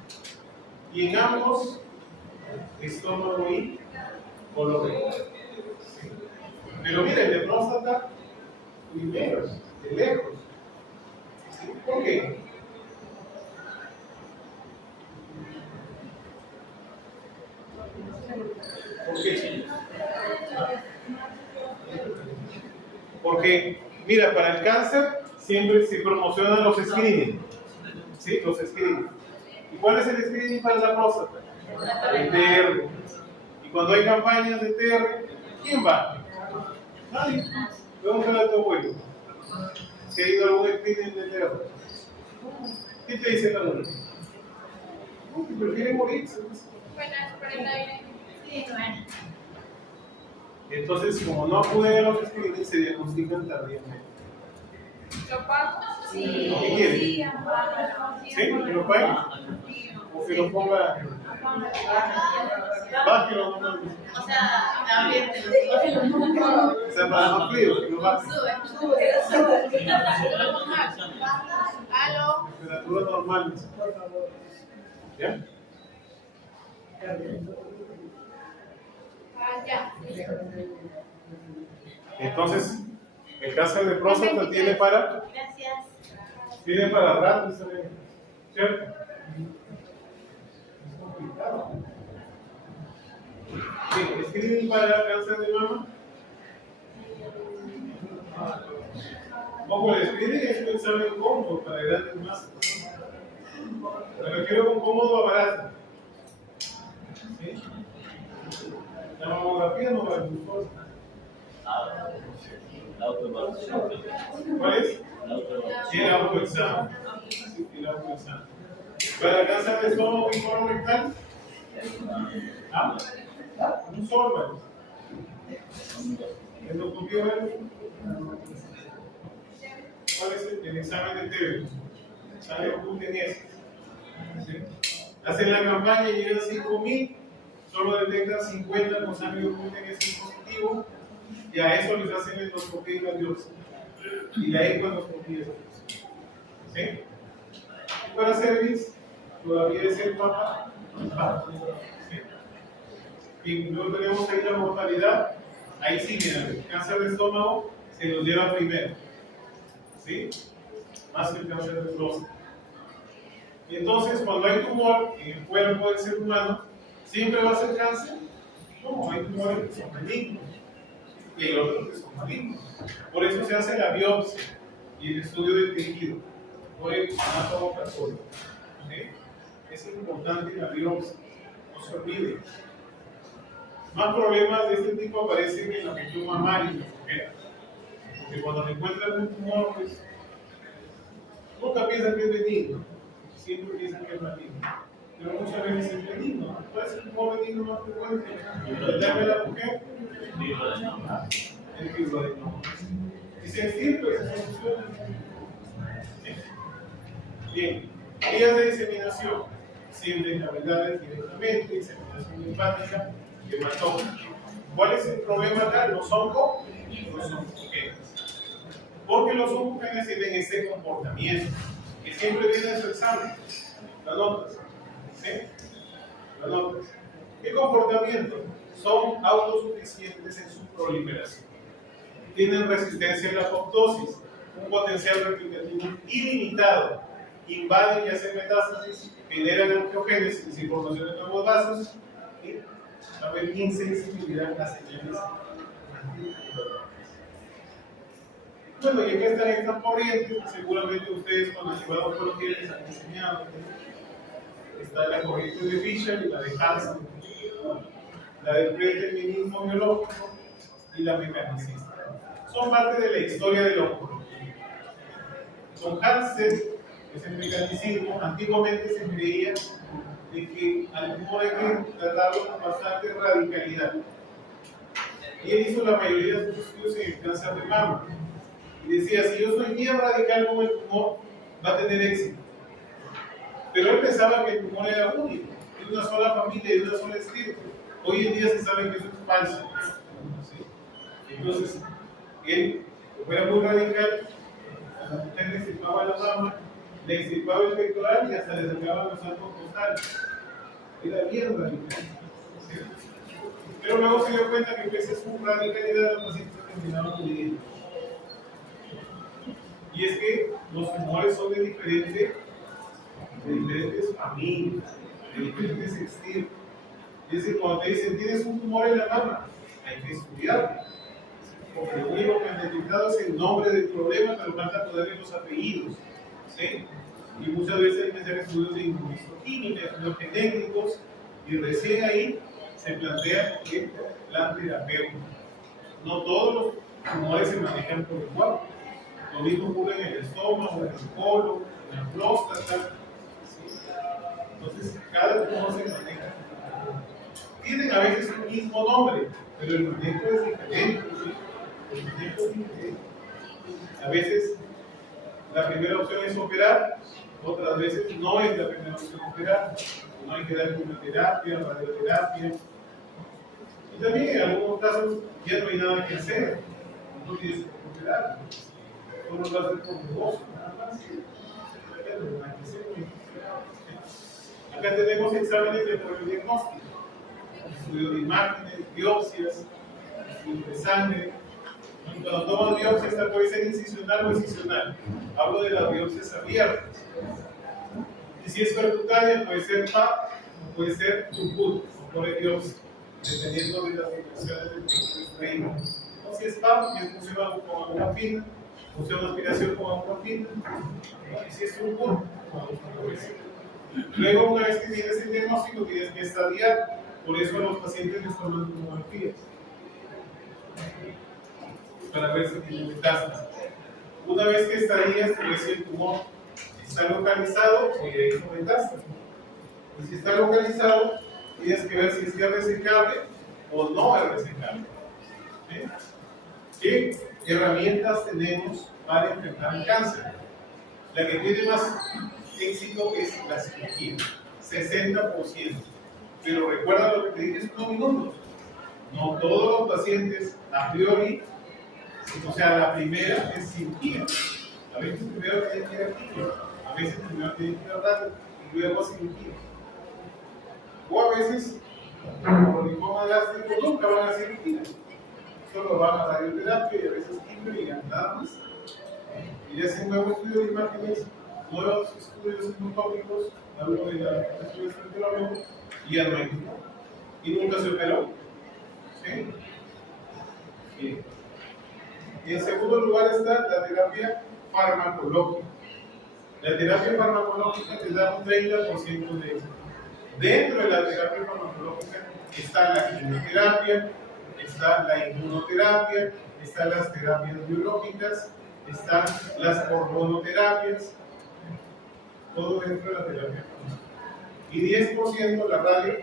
Y en ambos, estómago y colorectal. ¿Sí? Pero miren, de próstata primero, de lejos. ¿Sí? ¿Por qué? ¿Por qué, chicos? Porque, mira, para el cáncer siempre se promocionan los screening. ¿Sí? Los screening. ¿Y cuál es el screening para la próstata? El TR. Y cuando hay campañas de TR, ¿quién va? Nadie. Pregúntale a tu abuelo si ha ido a algún screening de TR. ¿Qué te dice la luna? Que prefiere morirse. Buenas, por el aire. Sí, bueno. Entonces, como no acuden a los screenings, se diagnostican tardíamente. ¿Lo pago? Sí. ¿Qué quiere? Sí, apágalo. ¿Sí? ¿Que lo pague? ¿O que lo ponga? Bájelo, no. O sea, también te lo O sea, para más frío, que lo baje. sube. Aló. Temperatura normal. ¿Ya? Ya. Entonces, el cáncer de próstata tiene para rato, ¿cierto? Es complicado. Sí, ¿escriben para cáncer de mama? Ojo, el screening es un examen cómodo para grandes masas. Me refiero con cómodo a barato. ¿Sí? La mamografía no va a glucosa. ¿Cuál es? Sí, el autoexamen. Sí, el autoexamen. ¿Para el cáncer de estómago y colon rectal? ¿Ah? Un solo. ¿Endoscopía? ¿Cuál es el examen de TB? ¿Sabe qué es? ¿Sí? Hacen la campaña y llegan 5.000, solo detectan 50 con sangre oculta en ese positivo, y a eso les hacen endoscopía y la biopsia. Y la ecoendoscopía. ¿Sí? Y para cervix, todavía es el papa. ¿Sí? Y luego tenemos ahí la mortalidad. Ahí sí, mira, el cáncer de estómago se los lleva primero. ¿Sí? Más que el cáncer de próstata. Y entonces, cuando hay tumor en el cuerpo del ser humano, ¿siempre va a ser cáncer? No, hay tumores que son malignos y hay otros que son malignos. Por eso se hace la biopsia y el estudio del tejido por el anatomopatológico. ¿Sí? Es importante la biopsia, no se olvide. Más problemas de este tipo aparecen en la región mamaria y en las mujeres. Porque cuando encuentran un tumor, pues nunca piensan que es benigno, siempre piensan que es maligno. Pero muchas veces es benigno. ¿Cuál es el tumor benigno más frecuente? ¿El de la mujer? El fibroadenoma. Y se extirpa y se soluciona. Bien, vías de diseminación. Siempre en cavidades directamente, diseminación linfática y hematoma. ¿Cuál es el problema acá? ¿Los oncogenes? Los oncogenes. Porque los oncogenes tienen ese comportamiento que siempre viene en su examen. ¿Lo notas? ¿Sí? ¿Lo notas? ¿Qué comportamiento? Son autosuficientes en su proliferación. Tienen resistencia a la apoptosis, un potencial replicativo ilimitado. Invaden y hacen metástasis, generan angiogénesis y formación de nuevos vasos y va a haber insensibilidad a señales. Bueno, y aquí están estas corrientes, seguramente ustedes cuando han llevado oncología les han enseñado. Está la corriente de Fischer y la de Hansen, la del predeterminismo biológico y la mecanicista. Son parte de la historia de la oncología. Con Hansen, que es el mecanicismo, antiguamente se creía de que al tumor hay que tratarlo con bastante radicalidad. Y él hizo la mayoría de sus estudios en el cáncer de mama. Y decía, si yo soy bien radical con el tumor, va a tener éxito. Pero él pensaba que el tumor era único, de una sola familia y de una sola estilo. Hoy en día se sabe que eso es falso. ¿Sí? Entonces, él, como era muy radical, a la mujer le extirpaba la mama, le extirpaba el pectoral y hasta le sacaba los arcos costales. Era bien radical. ¿Sí? Pero luego se dio cuenta que pese a su radicalidad, los pacientes terminaban muriendo. Y es que los tumores son de diferentes familias, de diferentes estilos. Y es que cuando te dicen tienes un tumor en la mama, hay que estudiarlo. Porque lo único que han detectado es el nombre del problema, pero falta ponerle los apellidos. ¿Sí? Y muchas veces hay que hacer estudios de inmunohistoquímica, estudios genéticos, y recién ahí se plantea el plan terapéutico. No todos los tumores se manejan por igual. Lo mismo ocurre en el estómago, en el colon, en la próstata. ¿Sí? Entonces, cada tumor se maneja. Tienen a veces un mismo nombre, pero el manejo es diferente. ¿Sí? El manejo es diferente. A veces la primera opción es operar, otras veces no es la primera opción operar. No hay que dar quimioterapia, radioterapia. Y también en algunos casos ya no hay nada que hacer. No tienes que operar. Solo lo haces con negocio, nada más. Ya no hay nada que hacer. Acá tenemos exámenes de prueba diagnóstico, estudio de imágenes, biopsias, estudio de sangre. Cuando tomas biopsia, esta puede ser incisional o excisional. Hablo de las biopsias abiertas. Y si es percutánea, puede ser PAP o puede ser TUPUT o corebiopsia, dependiendo de las dimensiones del tejido extraído. Si es PAP, es función con agua fina, función aspiración con agua fina. Y si es TUPUT, con agua fina. Luego, una vez que tienes el diagnóstico, tienes que estadiar. Por eso a los pacientes les toman tomografías para ver si tienen metástasis. Una vez que estadías, te ves si el tumor está localizado o ya hizo metástasis. Y si está localizado, tienes que ver si es resecable o no es resecable. ¿Qué herramientas tenemos para enfrentar el cáncer? La que tiene más éxito es la cirugía, 60%. Pero recuerda lo que te dije hace unos minutos. No todos los pacientes a priori, o sea, la primera es cirugía. A veces primero tienen que ir a quimio, a veces primero tienen que ir a radio y luego a cirugía. O a veces, por linfoma gástrico, nunca van a cirugía. Solo van a radioterapia y a veces quimio y nada más. Y ya hacen nuevos estudios de imágenes, nuevos estudios endoscópicos, hablo de la estudio estructural y ya no hay tumor. Y nunca se operó. ¿Sí? Bien. Y en segundo lugar está la terapia farmacológica. La terapia farmacológica te da un 30% de éxito. Dentro de la terapia farmacológica está la quimioterapia, está la inmunoterapia, están las terapias biológicas, están las hormonoterapias, todo dentro de la terapia farmacológica. Y 10% la radio.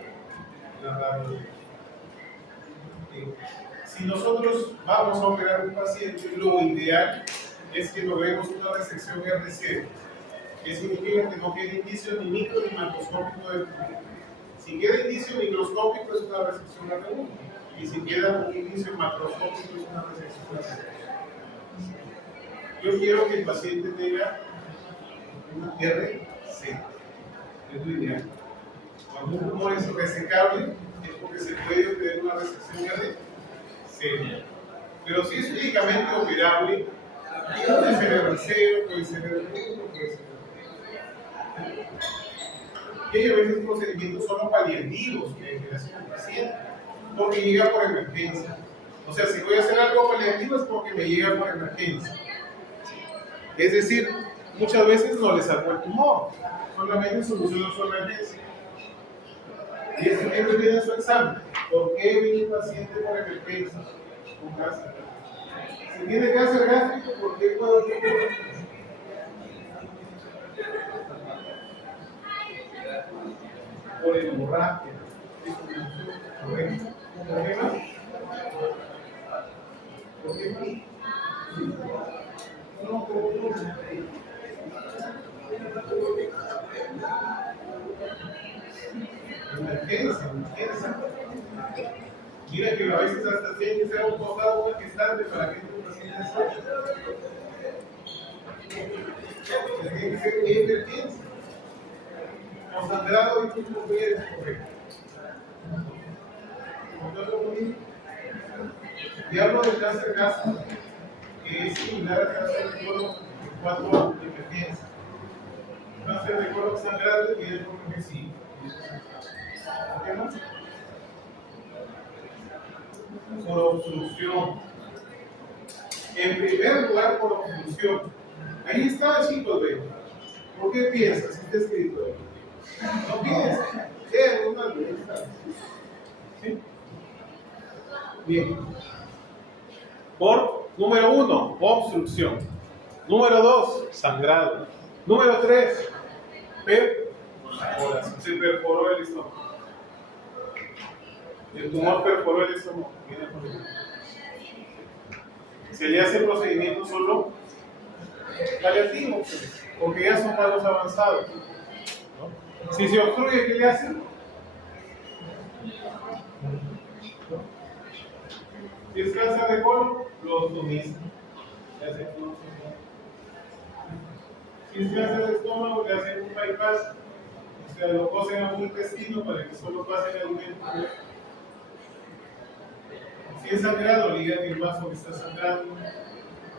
Si nosotros vamos a operar un paciente, lo ideal es que logremos una resección R0. ¿Qué significa? Que no quede indicio ni micro ni macroscópico del tumor. Si queda indicio microscópico es una resección R1. Y si queda un indicio macroscópico es una resección R0. Yo quiero que el paciente tenga un RC. Es lo ideal. Cuando un tumor es resecable, es porque se puede obtener una resección R0. Pero si es únicamente operable, puede ser R0, puede ser R1, puede ser R2. Y hay a veces procedimientos solo paliativos que hay que hacer al paciente, porque llega por emergencia. O sea, si voy a hacer algo paliativo es porque me llega por emergencia. Es decir, muchas veces no le sacó el tumor, solamente solucionó su emergencia. Y eso siempre viene en su examen. ¿Por qué viene el paciente por emergencia? Con cáncer. Si tiene cáncer gástrico, ¿por qué puedo tener? Por hemorragia. ¿Por qué más? ¿Por qué más? No, emergencia. Mira que a veces hasta tiene que ser un posado una gestante para que un paciente salga. Tiene que ser una emergencia. Con sangrado y tus mujeres, correcto. Y hablo del cáncer gástrico, que es similar al cáncer de colon en 4 emergencias. Cáncer de colon sangrante y el colon que sí. ¿Por qué más? Por obstrucción. En primer lugar, por obstrucción. Ahí está, chicos, ¿ven? ¿Por qué piensas? ¿Está escrito ahí? No piensas. Es una lista. ¿Sí? Bien. Por número 1, obstrucción. Número 2, sangrado. Número 3, perforación. Se perforó el estómago. El tumor perforó el estómago. Se le hace el procedimiento solo paliativo, porque ya son casos avanzados. ¿No? Si se obstruye, ¿qué le hacen? Si es cáncer de colon, lo ostomiza. Si es cáncer de estómago, le hacen un bypass. O sea, lo cosen a un intestino para que solo pase el alimento. Si es sangrado, ligan el vaso que está sangrando.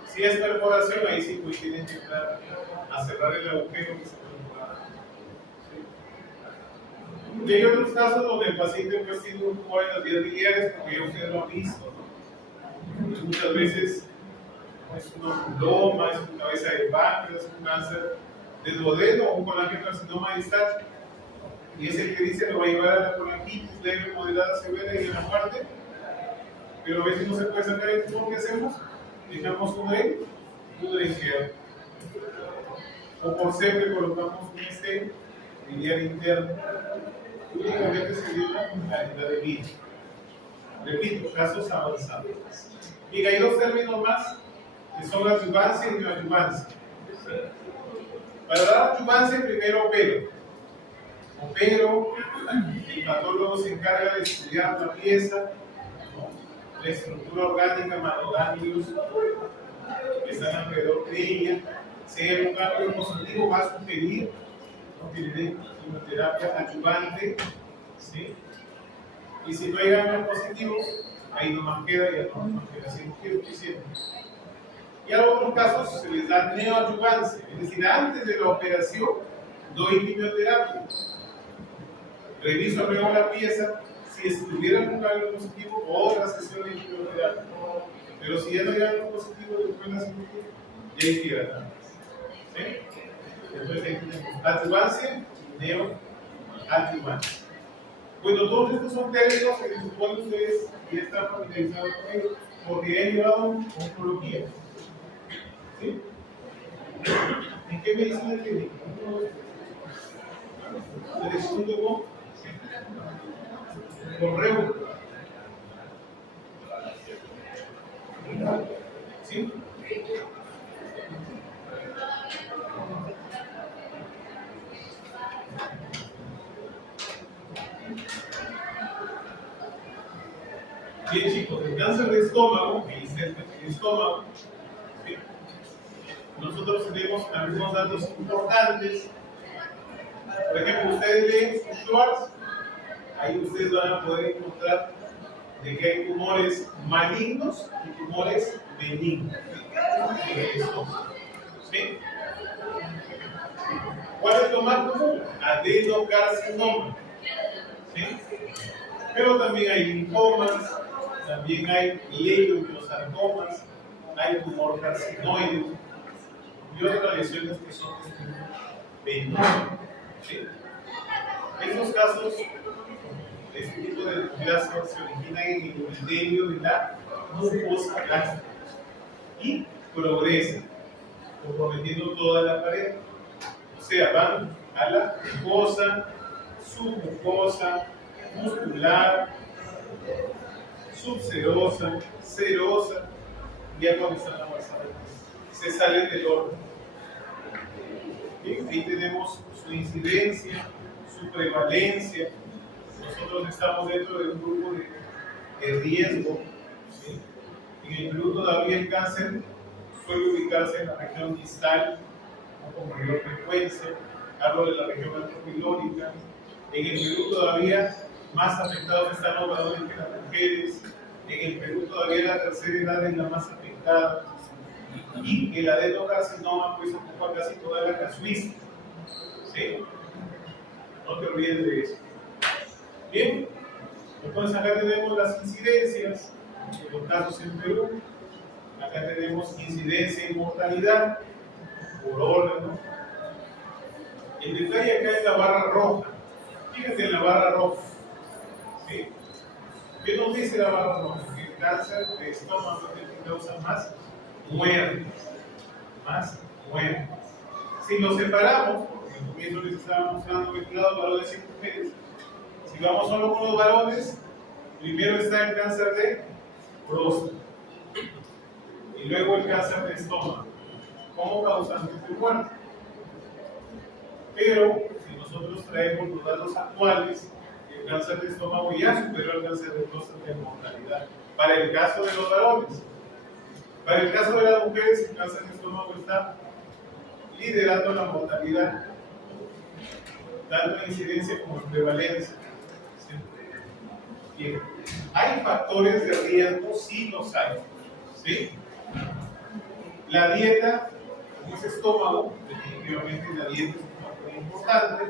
Si es perforación, ahí sí pues tienen que entrar a cerrar el agujero que se perforado. ¿Sí? Y hay otros casos donde el paciente pues tiene un tumor en las vías biliares, como ya ustedes lo han visto, ¿no? Pues muchas veces es una loma, es una cabeza de páncreas, es un cáncer de duodeno o un colangiocarcinoma distal. Y es el que dice lo va a llevar a la colangitis leve, moderada, severa y en la parte. Pero a veces no se puede sacar el tumor. ¿Qué hacemos? Dejamos un izquierdo. O por siempre colocamos un biliar interno. Únicamente se dio una calidad de vida. Repito, casos avanzados. Y hay dos términos más que son adyuvancia y neoadyuvancia. Para dar adyuvancia, primero opero. El patólogo se encarga de estudiar la pieza, la estructura orgánica, macroganglios que están alrededor de ella. Si hay un cambio positivo, va a sugerir quimioterapia adyuvante, ¿sí? Y si no hay cambios positivos, ahí nomás queda y ya no queda cirugía. Y a otros casos se les da neoadyuvancia, es decir, antes de la operación doy quimioterapia. Reviso luego la pieza, si estuviera un cambio positivo, otra sesión de quimioterapia. Pero si ya no hay algo positivo después de la cirugía, ya hay quimioterapia. ¿Sí? Entonces tenemos adyuvancia y neoadyuvancia. Bueno, todos estos son términos que supongo ustedes ya están familiarizados con ellos, porque he llevado oncología. ¿Sí? ¿En qué medicina clínica? ¿El estudio correo? ¿Sí? Bien, chicos, el cáncer de estómago, el estómago, ¿sí? Nosotros tenemos algunos datos importantes. Por ejemplo, ustedes leen Schwartz, ahí ustedes van a poder encontrar de que hay tumores malignos y tumores benignos en el estómago. ¿Sí? ¿Cuál es lo más común? Adenocarcinoma. ¿Sí? Pero también hay linfomas, también hay leiomyosarcomas, hay tumor carcinoide y otras lesiones que son benignas. ¿Sí? Estos casos, este tipo de desgracia se originan en el epitelio de la mucosa gástrica y progresan, comprometiendo toda la pared. O sea, van a la mucosa, submucosa, muscular, subserosa, serosa, y ya cuando están avanzadas se salen del orden. Ahí tenemos su incidencia, su prevalencia. Nosotros estamos dentro de un grupo de riesgo. ¿Sí? En el Perú todavía el cáncer suele ubicarse en la región distal con mayor frecuencia, hablo de la región antropilónica. En el Perú todavía más afectados están los varones que las mujeres. En el Perú todavía la tercera edad es la más afectada. Y el adenocarcinoma pues ocupa casi toda la casuística. ¿Sí? No te olvides de eso. Bien, entonces acá tenemos las incidencias de los casos en Perú. Acá tenemos incidencia y mortalidad por órgano. El detalle acá es la barra roja. Fíjense en la barra roja. ¿Sí? ¿Qué nos dice la barra roja? Que el cáncer de estómago es el que causa más muertes. más 9. Si los separamos, porque en el comienzo les estaba mostrando mezclados varones y mujeres, si vamos solo con los varones, primero está el cáncer de próstata y luego el cáncer de estómago, como causante de muerte. Pero si nosotros traemos los datos actuales, el cáncer de estómago ya superó el cáncer de próstata en mortalidad. Para el caso de los varones, para el caso de las mujeres, el cáncer de estómago está liderando la mortalidad, tanto en incidencia como en prevalencia. ¿Sí? Bien. ¿Hay factores de riesgo? Sí los hay. ¿Sí? La dieta, en ese estómago, definitivamente la dieta es un factor importante,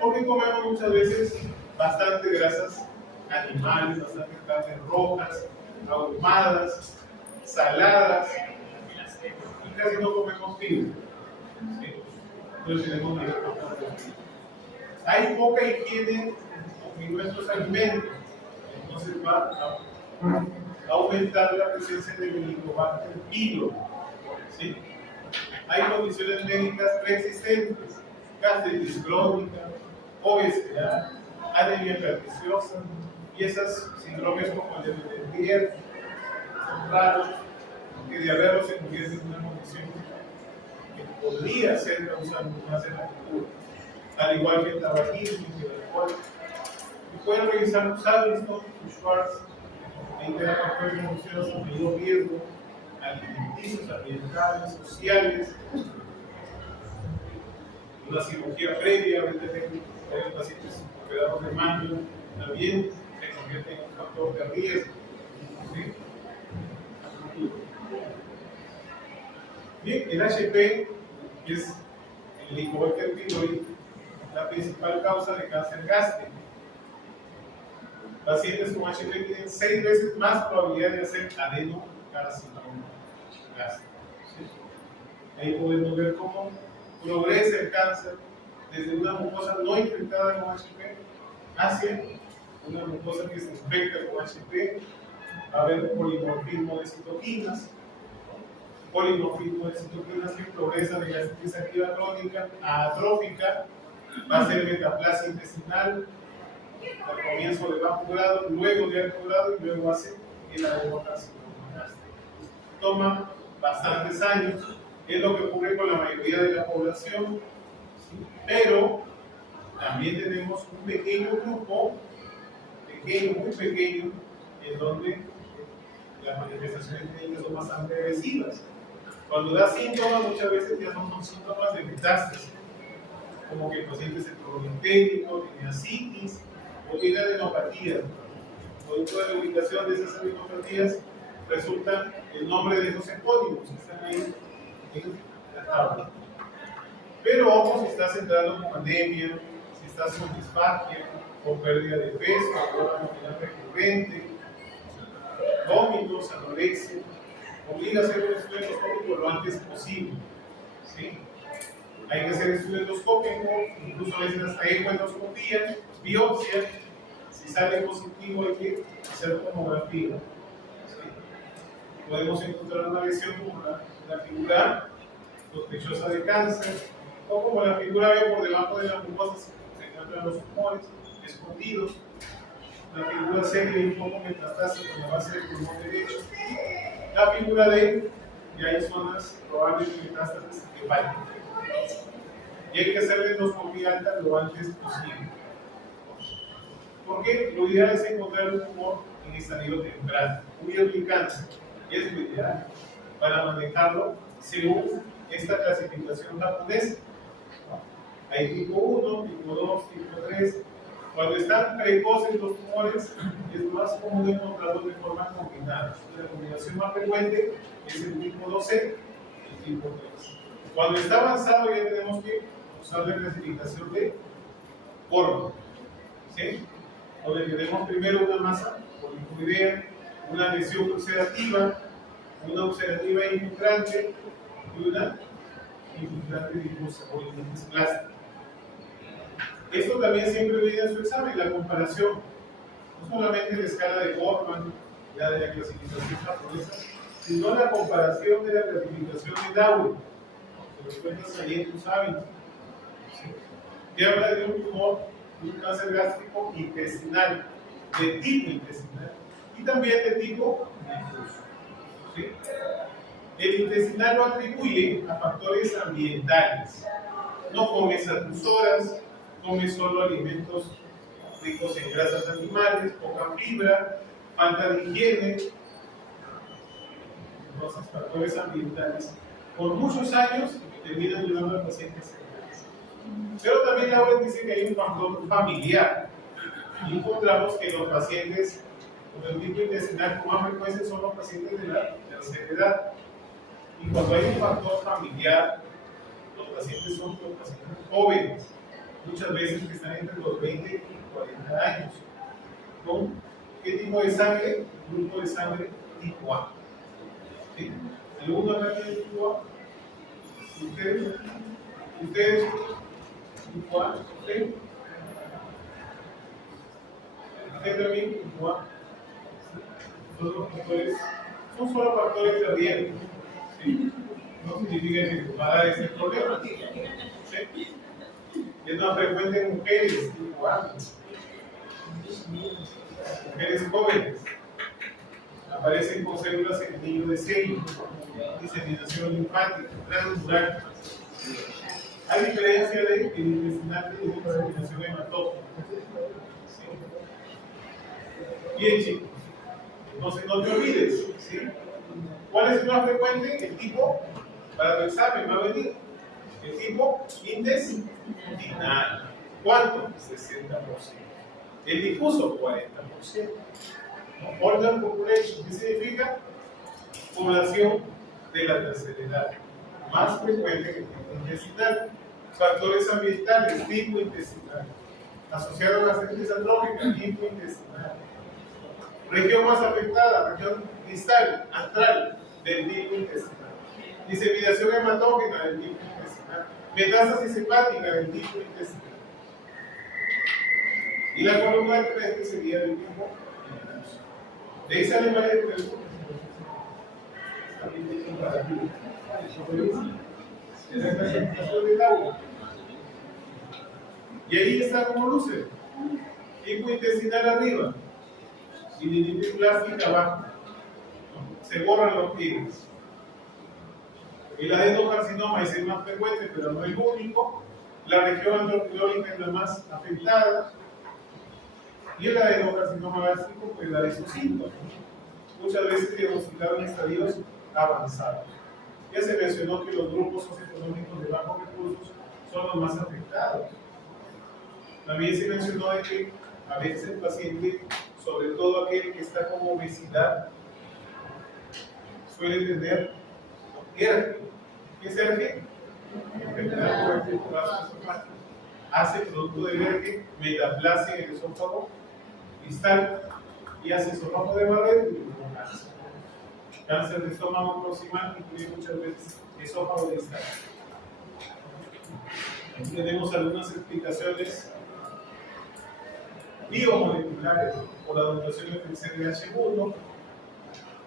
porque comemos muchas veces bastante grasas animales, bastante carnes rojas, ahumadas, saladas, y casi no comemos fibra. ¿Sí? Entonces tenemos mayor falta de fibra. Hay poca higiene en nuestros alimentos, entonces va a aumentar la presencia de Helicobacter pylori. ¿Sí? Hay condiciones médicas preexistentes, gastritis crónica, obesidad, anemia perniciosa, y esas síndromes como el de Mendelier son raros, que de haberlo se convierte en una condición que podría ser causante más en la cultura, al igual que el tabaquismo y el alcohol. Y pueden revisar Salliston, Schwartz, e interfactores emocionales a mayor riesgo, alimenticios, ambientales, sociales, una cirugía previa, hay pacientes operados de mano, también se convierte en un factor de riesgo. ¿Sí? Bien, el HP, que es el Helicobacter pylori, la principal causa de cáncer gástrico. Pacientes con HP tienen 6 veces más probabilidad de hacer adenocarcinoma gástrico. ¿Sí? Ahí podemos ver cómo progresa el cáncer desde una mucosa no infectada con HP hacia una mucosa que se infecta con HP. Va a haber polimorfismo de citoquinas. Polimorfismo de citoquinas que progresa de gastritis activa crónica a atrófica. Va a ser metaplasia intestinal al comienzo de bajo grado, luego de alto grado y luego hace el adenocarcinoma gástrico. Toma bastantes años, es lo que ocurre con la mayoría de la población, ¿sí? Pero también tenemos un pequeño grupo, muy pequeño, en donde las manifestaciones clínicas son bastante agresivas. Cuando da síntomas, muchas veces ya no son síntomas de metástasis, como que el paciente es electrolinténico, tiene ascitis, o tiene adenopatía. Producto de la ubicación de esas adenopatías resulta el nombre de esos epónimos que están ahí en la tabla. Pero ojo si estás entrando con anemia, si estás con disfagia, con pérdida de peso, con abdominal recurrente, vómitos, anorexia, obliga a hacer un estudio endoscópico lo antes posible. ¿Sí? Hay que hacer estudio endoscópico, incluso a veces hasta ecoendoscopía, biopsia. Si sale positivo hay que hacer tomografía. ¿Sí? Podemos encontrar una lesión como la figura sospechosa de cáncer, o como la figura B por debajo de la mucosa se encuentran los tumores escondidos. La figura C tiene un poco metastásico en la base del pulmón derecho. La figura D, ya hay zonas probables de metástasis hepáticas. Y hay que hacer la endoscopía alta lo antes posible. Porque lo ideal es encontrar un tumor en estadio temprano, muy cáncer. Es lo ideal para manejarlo según esta clasificación japonesa. Hay tipo 1, tipo 2, tipo 3. Cuando están precoces los tumores, es más común encontrarlos de forma combinada. La combinación más frecuente es el tipo 2C y el tipo 3. Cuando está avanzado ya tenemos que usar la clasificación de forma. ¿Sí? Donde tenemos primero una masa polipoidea, una lesión ulcerativa infiltrante y una infiltrante difusa o infiltración plástica. Esto también siempre viene en su examen, la comparación, no solamente la escala de Goldman, ya de la clasificación japonesa, sino la comparación de la clasificación de Darwin. Se lo encuentras ahí en tus hábitos. ¿Sí? Que habla de un tumor, un cáncer gástrico intestinal, de tipo intestinal, y también de tipo difuso. ¿Sí? El intestinal lo atribuye a factores ambientales. No comes a tus horas, comes solo alimentos ricos en grasas animales, poca fibra, falta de higiene. Entonces, factores ambientales por muchos años terminan llevando al paciente a enfermedades. Pero también Laura dice que hay un factor familiar. Y encontramos que los pacientes con el tipo intestinal con más frecuencia son los pacientes de la tercera edad. Y cuando hay un factor familiar, los pacientes son los pacientes jóvenes, muchas veces que están entre los 20 y 40 años. ¿Con qué tipo de sangre? Grupo de sangre tipo A. ¿Sí? ¿Alguno acá tiene tipo A? ¿Ustedes? ¿Ustedes? ¿Tipo A? ¿Sí? ¿Usted también? ¿Tipo A? Son solo factores de riesgo. ¿Sí? No significa que va a dar ese problema. ¿Sí? Es más frecuente en mujeres, tipo A. Mujeres jóvenes. Aparecen con células en el niño de sello, diseminación linfática, transmural. Hay diferencia de el intestinal y de diseminación hematógena. ¿Sí? Bien, chicos. Entonces no te olvides, ¿sí? ¿Cuál es el más frecuente? El tipo, para tu examen va a venir, el tipo intestinal. ¿Cuánto? 60%. El difuso, 40%. Organ population, ¿qué significa? Población de la tercera edad. Más frecuente que el tipo intestinal. Factores ambientales, tipo intestinal. Asociado a las células atróficas, tipo intestinal. Región más afectada, región distal, astral, del tipo intestinal. Diseminación hematógena del tipo intestinal. Metástasis hepática del tipo intestinal. Y la columna de frente sería del tipo difuso. De ahí sale varias preguntas. Es la clasificación del agua. Y ahí está como luce. Tipo intestinal arriba. Y linitis plástica abajo. Se borran los pliegues. El adenocarcinoma es el más frecuente, pero no el único. La región andropirónica es la más afectada. Y el adenocarcinoma gástrico pues da esos síntomas. Muchas veces diagnosticado en estadios avanzados. Ya se mencionó que los grupos socioeconómicos de bajos recursos son los más afectados. También se mencionó de que a veces el paciente, sobre todo aquel que está con obesidad, suele tener ERGE. ¿Qué es ERGE? Enfermedad colorectal esofágica. Hace producto del ERGE metaplasia en el esófago distal y hace esófago de Barrett y cáncer. Cáncer de estómago proximal incluye muchas veces esófago distal. Aquí tenemos algunas explicaciones biomoleculares por la dotación del CDH1,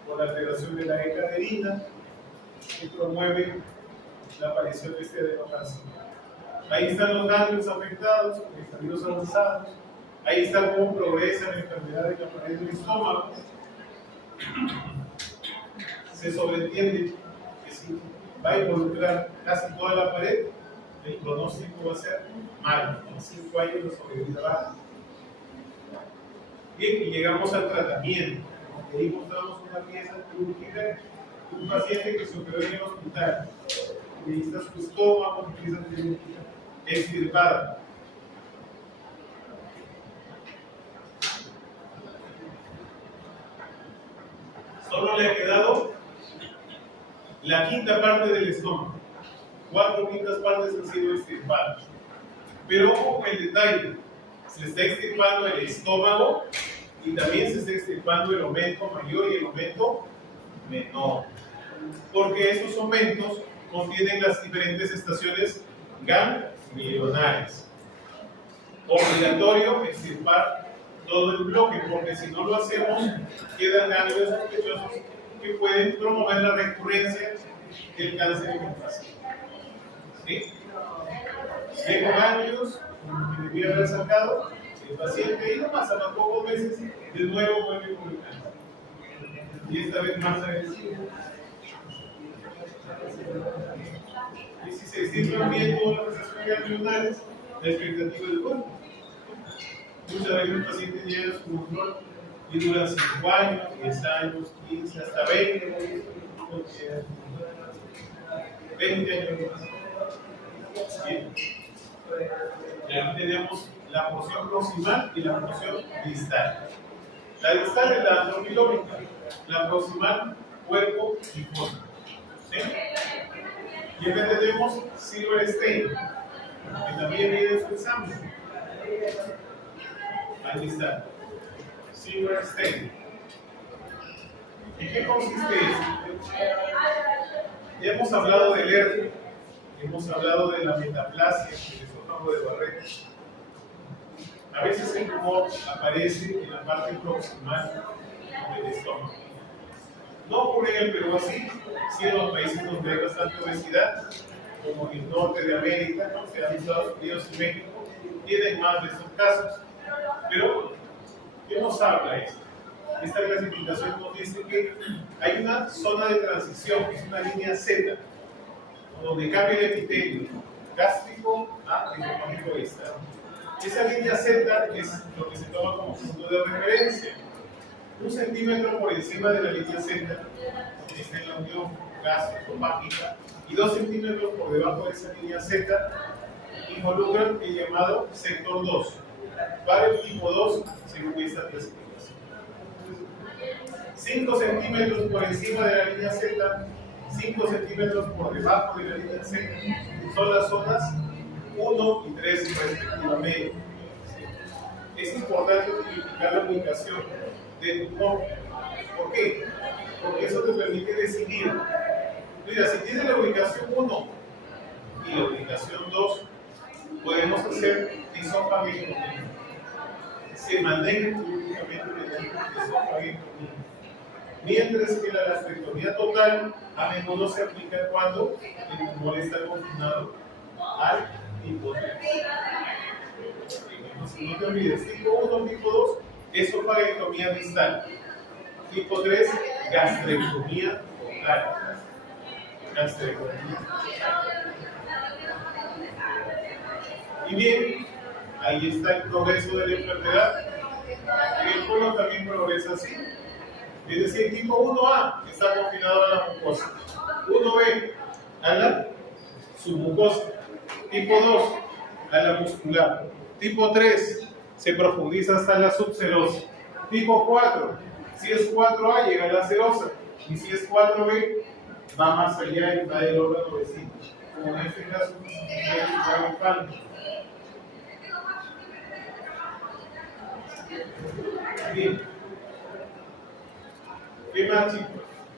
por la alteración de la E-caderina, que promueve la aparición de este adenocarcinoma. Ahí están los ganglios afectados, los estadios avanzados. Ahí está cómo progresa la enfermedad de la pared del estómago. Se sobreentiende que si va a involucrar casi toda la pared, el pronóstico va a ser malo. En 5 años la sobrevida. Bien, y llegamos al tratamiento. Ahí mostramos una pieza quirúrgica de un paciente que se operó en el hospital. Y ahí está su estómago, pieza quirúrgica extirpada. Solo le ha quedado la quinta parte del estómago. 4 quintas partes han sido extirpadas. Pero ojo con el detalle. Se está extirpando el estómago y también se está extirpando el aumento mayor y el aumento menor. Porque estos aumentos contienen las diferentes estaciones ganglionares. Obligatorio extirpar todo el bloque, porque si no lo hacemos, quedan ganglios sospechosos que pueden promover la recurrencia del cáncer en el paciente. ¿Sí? Ve con años, que debía haber sacado, el paciente y nomás a los pocos meses de nuevo vuelve con el cáncer. Y esta vez más agresivo. Y si se estiman bien todas las procesos ganglionares, la expectativa es buena. Muchas veces el paciente llega a su control y dura 5 años, 10 años, 15, hasta 20, 20 años más. Bien. Ya tenemos la porción proximal y la porción distal. La distal es la andromilómica, la proximal, cuerpo y forma. ¿Sí? Y acá tenemos Silverstein, que también viene en su examen. Ahí está. Silverstein. ¿En qué consiste esto? Ya hemos hablado del ERT, hemos hablado de la metaplasia, del esófago de Barrett. A veces el tumor aparece en la parte proximal del estómago. No ocurre en el Perú así, sí en los países donde hay bastante obesidad, como en el norte de América, ¿no? Sea en Estados Unidos y México, tienen más de estos casos. Pero, ¿qué nos habla esto? Esta clasificación nos dice que hay una zona de transición, que es una línea Z, donde cambia el epitelio gástrico a esofágico externo. Esa línea Z es lo que se toma como punto de referencia. 1 centímetro por encima de la línea Z, que está en la unión gastroesofágica, y 2 centímetros por debajo de esa línea Z, involucran el llamado sector 2, para el tipo 2, según esta clasificación. 5 centímetros por encima de la línea Z, 5 centímetros por debajo de la línea Z, son las zonas 1 y 3 respectivamente. Es importante identificar la ubicación del tumor. ¿Por qué? Porque eso te permite decidir. Mira, si tiene la ubicación 1 y la ubicación 2, podemos hacer disofagectomía. Se mantenga quirúrgicamente mediante disofagectomía. Mientras que la gastrectomía total a menudo se aplica cuando el tumor está confinado al tipo 3. No te olvides, tipo 1, tipo 2, esofagectomía distal. Tipo 3, gastrectomía total. Gastrectomía. Y bien, ahí está el progreso de la enfermedad. El colon también progresa así. Es decir, tipo 1A está confinado a la mucosa. 1B a la submucosa. Tipo 2 a la muscular. Tipo 3 se profundiza hasta la subserosa. Tipo 4, si es 4A llega a la serosa. Y si es 4B va más allá y va del órgano vecino. Como en este caso, el infante. Bien. ¿Qué más, chicos?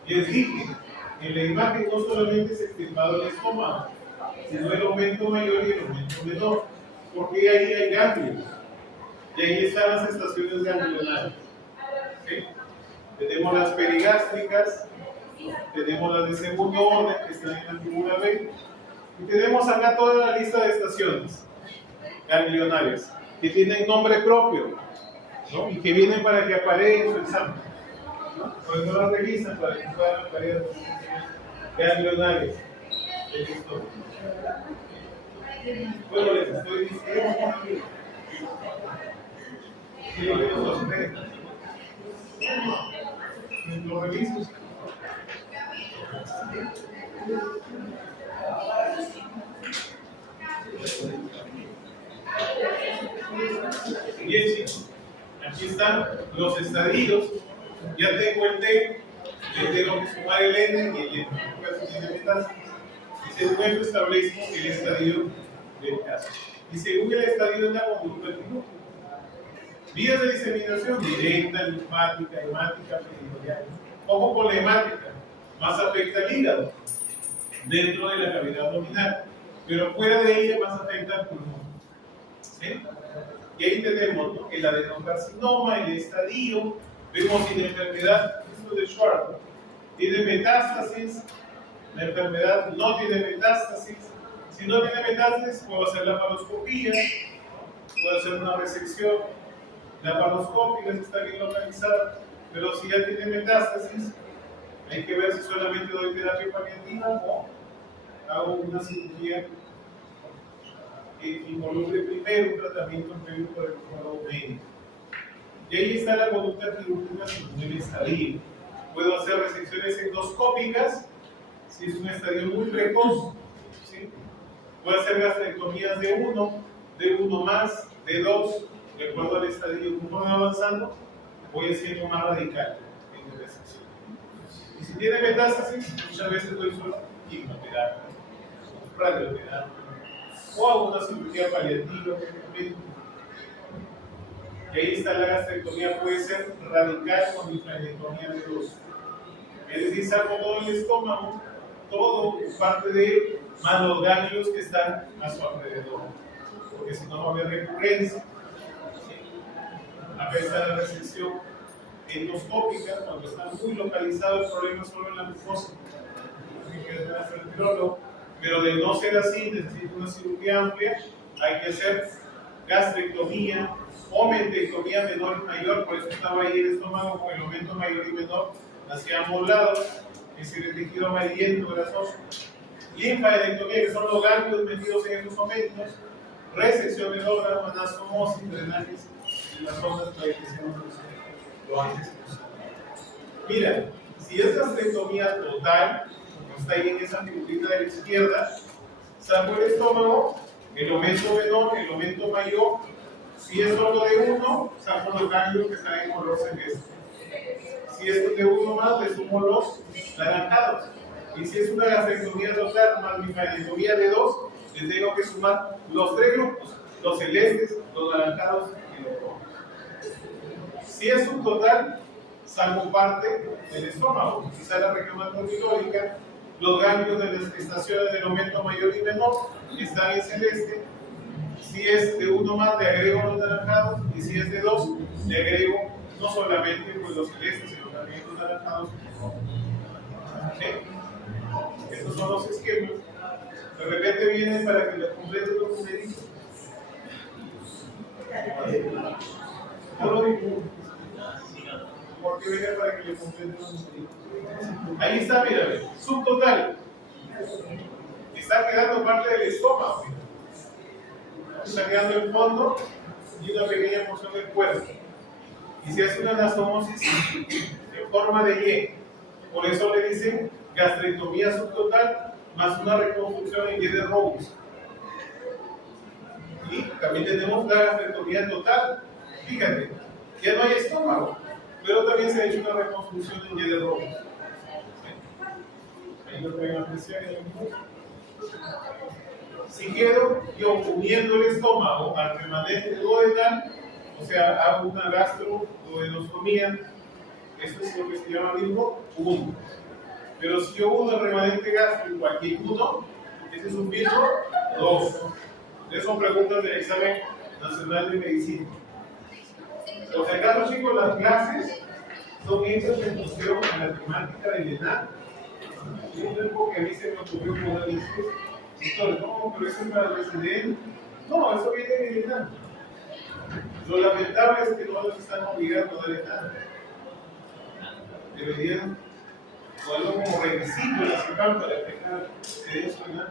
Les dije, en la imagen no solamente se extirpado el estómago, sino el aumento mayor y el aumento menor, porque ahí hay ganglios, y ahí están las estaciones ganglionarias. ¿Sí? Tenemos las perigástricas, tenemos las de segundo orden, que están en la figura B, y tenemos acá toda la lista de estaciones ganglionarias, que tienen nombre propio, ¿no? Y que vienen para que aparezca en su examen. Por eso las revisan para que puedan aparecer ganglionarios. Bueno, les estoy diciendo que los lo reviso. Bien, chicos, aquí están los estadios. Ya tengo el T, le tengo que sumar el N y el N. Y según esto establezco el estadio del caso. Y según el estadio de la conducta del núcleo. Vías de diseminación directa, linfática, hemática, peritoneal. Ojo con la hemática, más afecta al hígado dentro de la cavidad abdominal, pero fuera de ella más afecta al pulmón. ¿Sí? Y ahí tenemos, ¿no?, el adenocarcinoma, el estadio. Vemos en la enfermedad, esto de Schwarz, tiene metástasis, la enfermedad no tiene metástasis. Si no tiene metástasis, puedo hacer la laparoscopía, puedo hacer una resección laparoscópica si está bien localizada, pero si ya tiene metástasis, hay que ver si solamente doy terapia paliativa o hago una cirugía que involucre primero un tratamiento previo por el oncólogo médico. Y ahí está la conducta quirúrgica según el estadio. Puedo hacer resecciones endoscópicas si es un estadio muy precoz. ¿Sí? Puedo hacer gastrectomías de uno más, de 2, de acuerdo al estadio. Conforme avanzando, voy haciendo más radical en la resección. Y si tiene metástasis, muchas veces doy solo quimioterapia, radioterapia, o hago una cirugía paliativa. Y ahí está la gastrectomía, puede ser radical con linfadenectomía de 2. Es decir, saco todo el estómago, todo parte de él, más los ganglios que están a su alrededor, porque si no va a haber recurrencia. Acá está la resección endoscópica, cuando está muy localizado el problema solo en la mucosa, pero de no ser así, necesita una cirugía amplia, hay que hacer gastrectomía o mentectomía menor y mayor, por eso estaba ahí el estómago con el aumento mayor y menor, hacia ambos lados, es decir, el tejido amarillento, grasoso. Linfadenectomía, que son los ganglios metidos en esos aumentos, resección del órgano, anastomosis, drenajes en las zonas para que se lo antes posible. Mira, si es gastrectomía total, como está ahí en esa figurita de la izquierda, saco el estómago, el aumento menor, el aumento mayor. Si es solo de uno, saco los ganglios que están en color celeste. Si es de uno más, le sumo los naranjados. Y si es una gastrectomía total más linfadenectomía de 2, le tengo que sumar los 3 grupos, los celestes, los naranjados y los rojos. Si es un total, saco parte del estómago, quizá la región antroquilórica, los ganglios de las estaciones del aumento mayor y menor están en celeste. Si es de uno más, le agrego los naranjados, y si es de 2, le agrego no solamente pues, los celestes, sino también los naranjados. ¿Sí? Estos son los esquemas. De repente vienen para que les complete los numeritos. No lo digo. Porque venga para que le complete los numeritos. Ahí está, mira, subtotal. Está quedando parte del estómago. Está quedando el fondo y una pequeña porción del cuerpo. Y se hace una anastomosis en forma de Y. Por eso le dicen gastrectomía subtotal más una reconstrucción en Y de Rhodes. Y también tenemos la gastrectomía total. Fíjate, ya no hay estómago, pero también se ha hecho una reconstrucción en Y de Rhodes. Ahí lo pueden apreciar en el mundo. Si quedo yo uniendo el estómago al remanente duodenal, o sea, hago una gastroduodenostomía, eso es lo que se llama mismo 1. Pero si yo uno el remanente gástrico, cualquier uno, ese es un mismo 2. Esas son preguntas del examen nacional de medicina. Los casos, chicos, las clases son hechas en función a la temática del ENAR. Y un tiempo que a mí se me ocurrió poder decir, no, pero eso es para el presidente. No, eso viene del ENAR. Lo lamentable es que no nos están obligando a dar ENAR. Deberían ponerlo como requisito en la CEPAM para dejar de eso ENAR.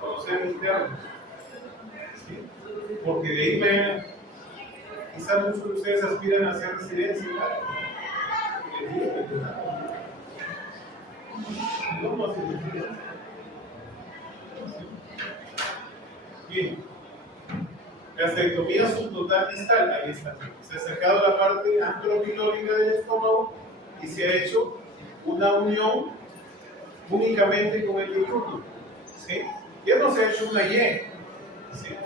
Conocer el interno. ¿Sí? Porque de ahí ven, quizás muchos de ustedes aspiran a hacer residencia. No hace residencia. Bien. Gastrectomía subtotal distal, ahí está. Se ha sacado la parte antroquilórica del estómago y se ha hecho una unión únicamente con el diurno. ¿Sí? Ya no se ha hecho una Y. ¿Sí?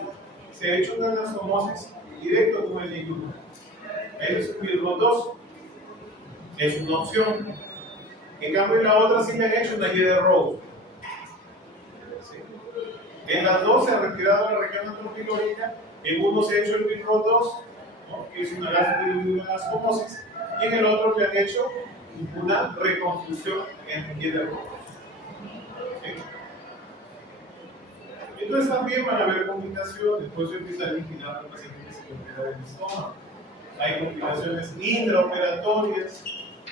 Se ha hecho una anastomosis directa con el diurno. Es los 2. Es una opción. En cambio, en la otra sí me han hecho una Y de Rhodes. ¿Sí? En las dos se ha retirado la región antroquilórica. En uno se ha hecho el BIRRO 2, ¿no? Que es una anastomosis, y en el otro le han hecho una reconstrucción en piedra. ¿Sí? Entonces también van a haber complicaciones, por eso empieza a vigilar al paciente que se le opera el estómago. Hay complicaciones intraoperatorias,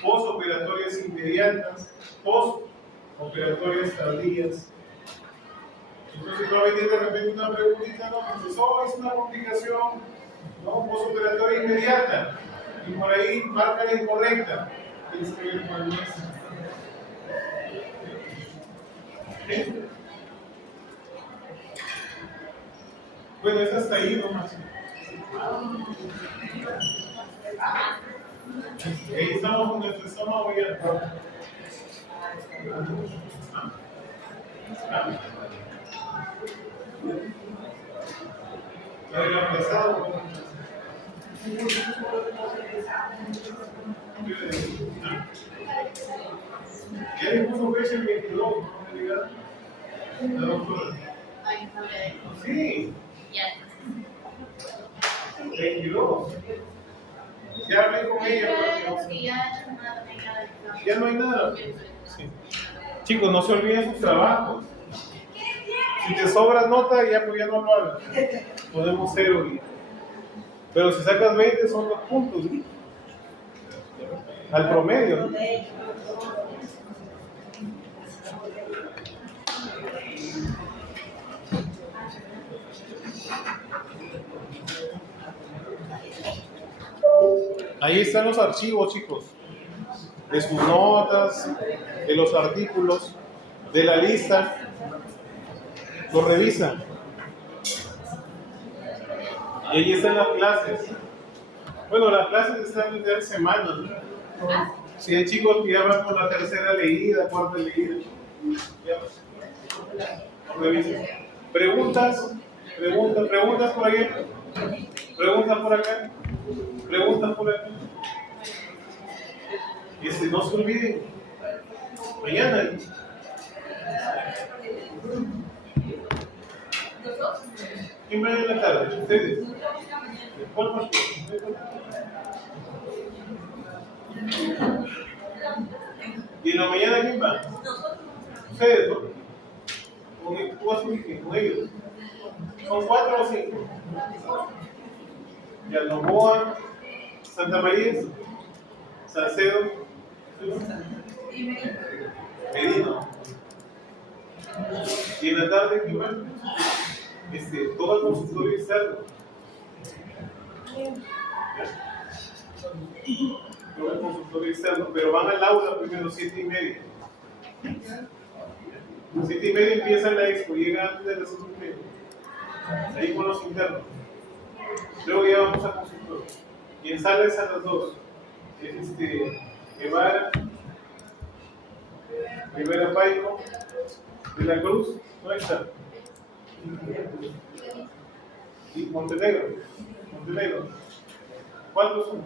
posoperatorias inmediatas, postoperatorias tardías. Entonces va a venir de repente una preguntita, ¿no? Dices, oh, es una complicación, ¿no? Postoperatoria inmediata. Y por ahí marca la incorrecta. Tienes que ver cuál es. ¿Sí? Bueno, es hasta ahí nomás. Ahí estamos con nuestro estómago ya. ¿Ya había empezado? Ya le puso fecha el 22, ¿no me digas? La doctora. Ay, no le. Sí, Ya. 22. Ya hablé con ella. Ya no hay nada. Sí. Chicos, no se olviden sus trabajos. Si te sobra nota, ya, pues ya no lo hagas. Podemos 0. Pero si sacas 20, son 2 puntos. ¿Sí? Al promedio. ¿No? Ahí están los archivos, chicos, de sus notas, de los artículos, de la lista. Lo revisan. Y ahí están las clases. Bueno, las clases están desde hace semanas, ¿no? Si hay chicos que ya van por la tercera leída, cuarta leída, ya. Lo revisan. Preguntas por ahí. Preguntas por acá. Preguntas por aquí. Y no se olviden. Mañana. ¿Quién va en la tarde? ¿Ustedes? ¿Cuál pasó? ¿Y en la mañana quién va? Ustedes, ¿no? Con ellos. ¿Son 4 o 5? Yalnoboa, Santa María, Salcedo, Medino. Y en la tarde, ¿qué más? Todo el consultorio externo. Todo el consultorio externo, pero van al aula primero 7:30. 7:30 empieza la expo, llega antes de las 7:30. Ahí con los internos. Luego ya vamos a consultorio. Y en sala es a las 2. Es Guevara, Rivera Paico, de la Cruz, ¿dónde está? Y Montenegro. ¿Cuántos son?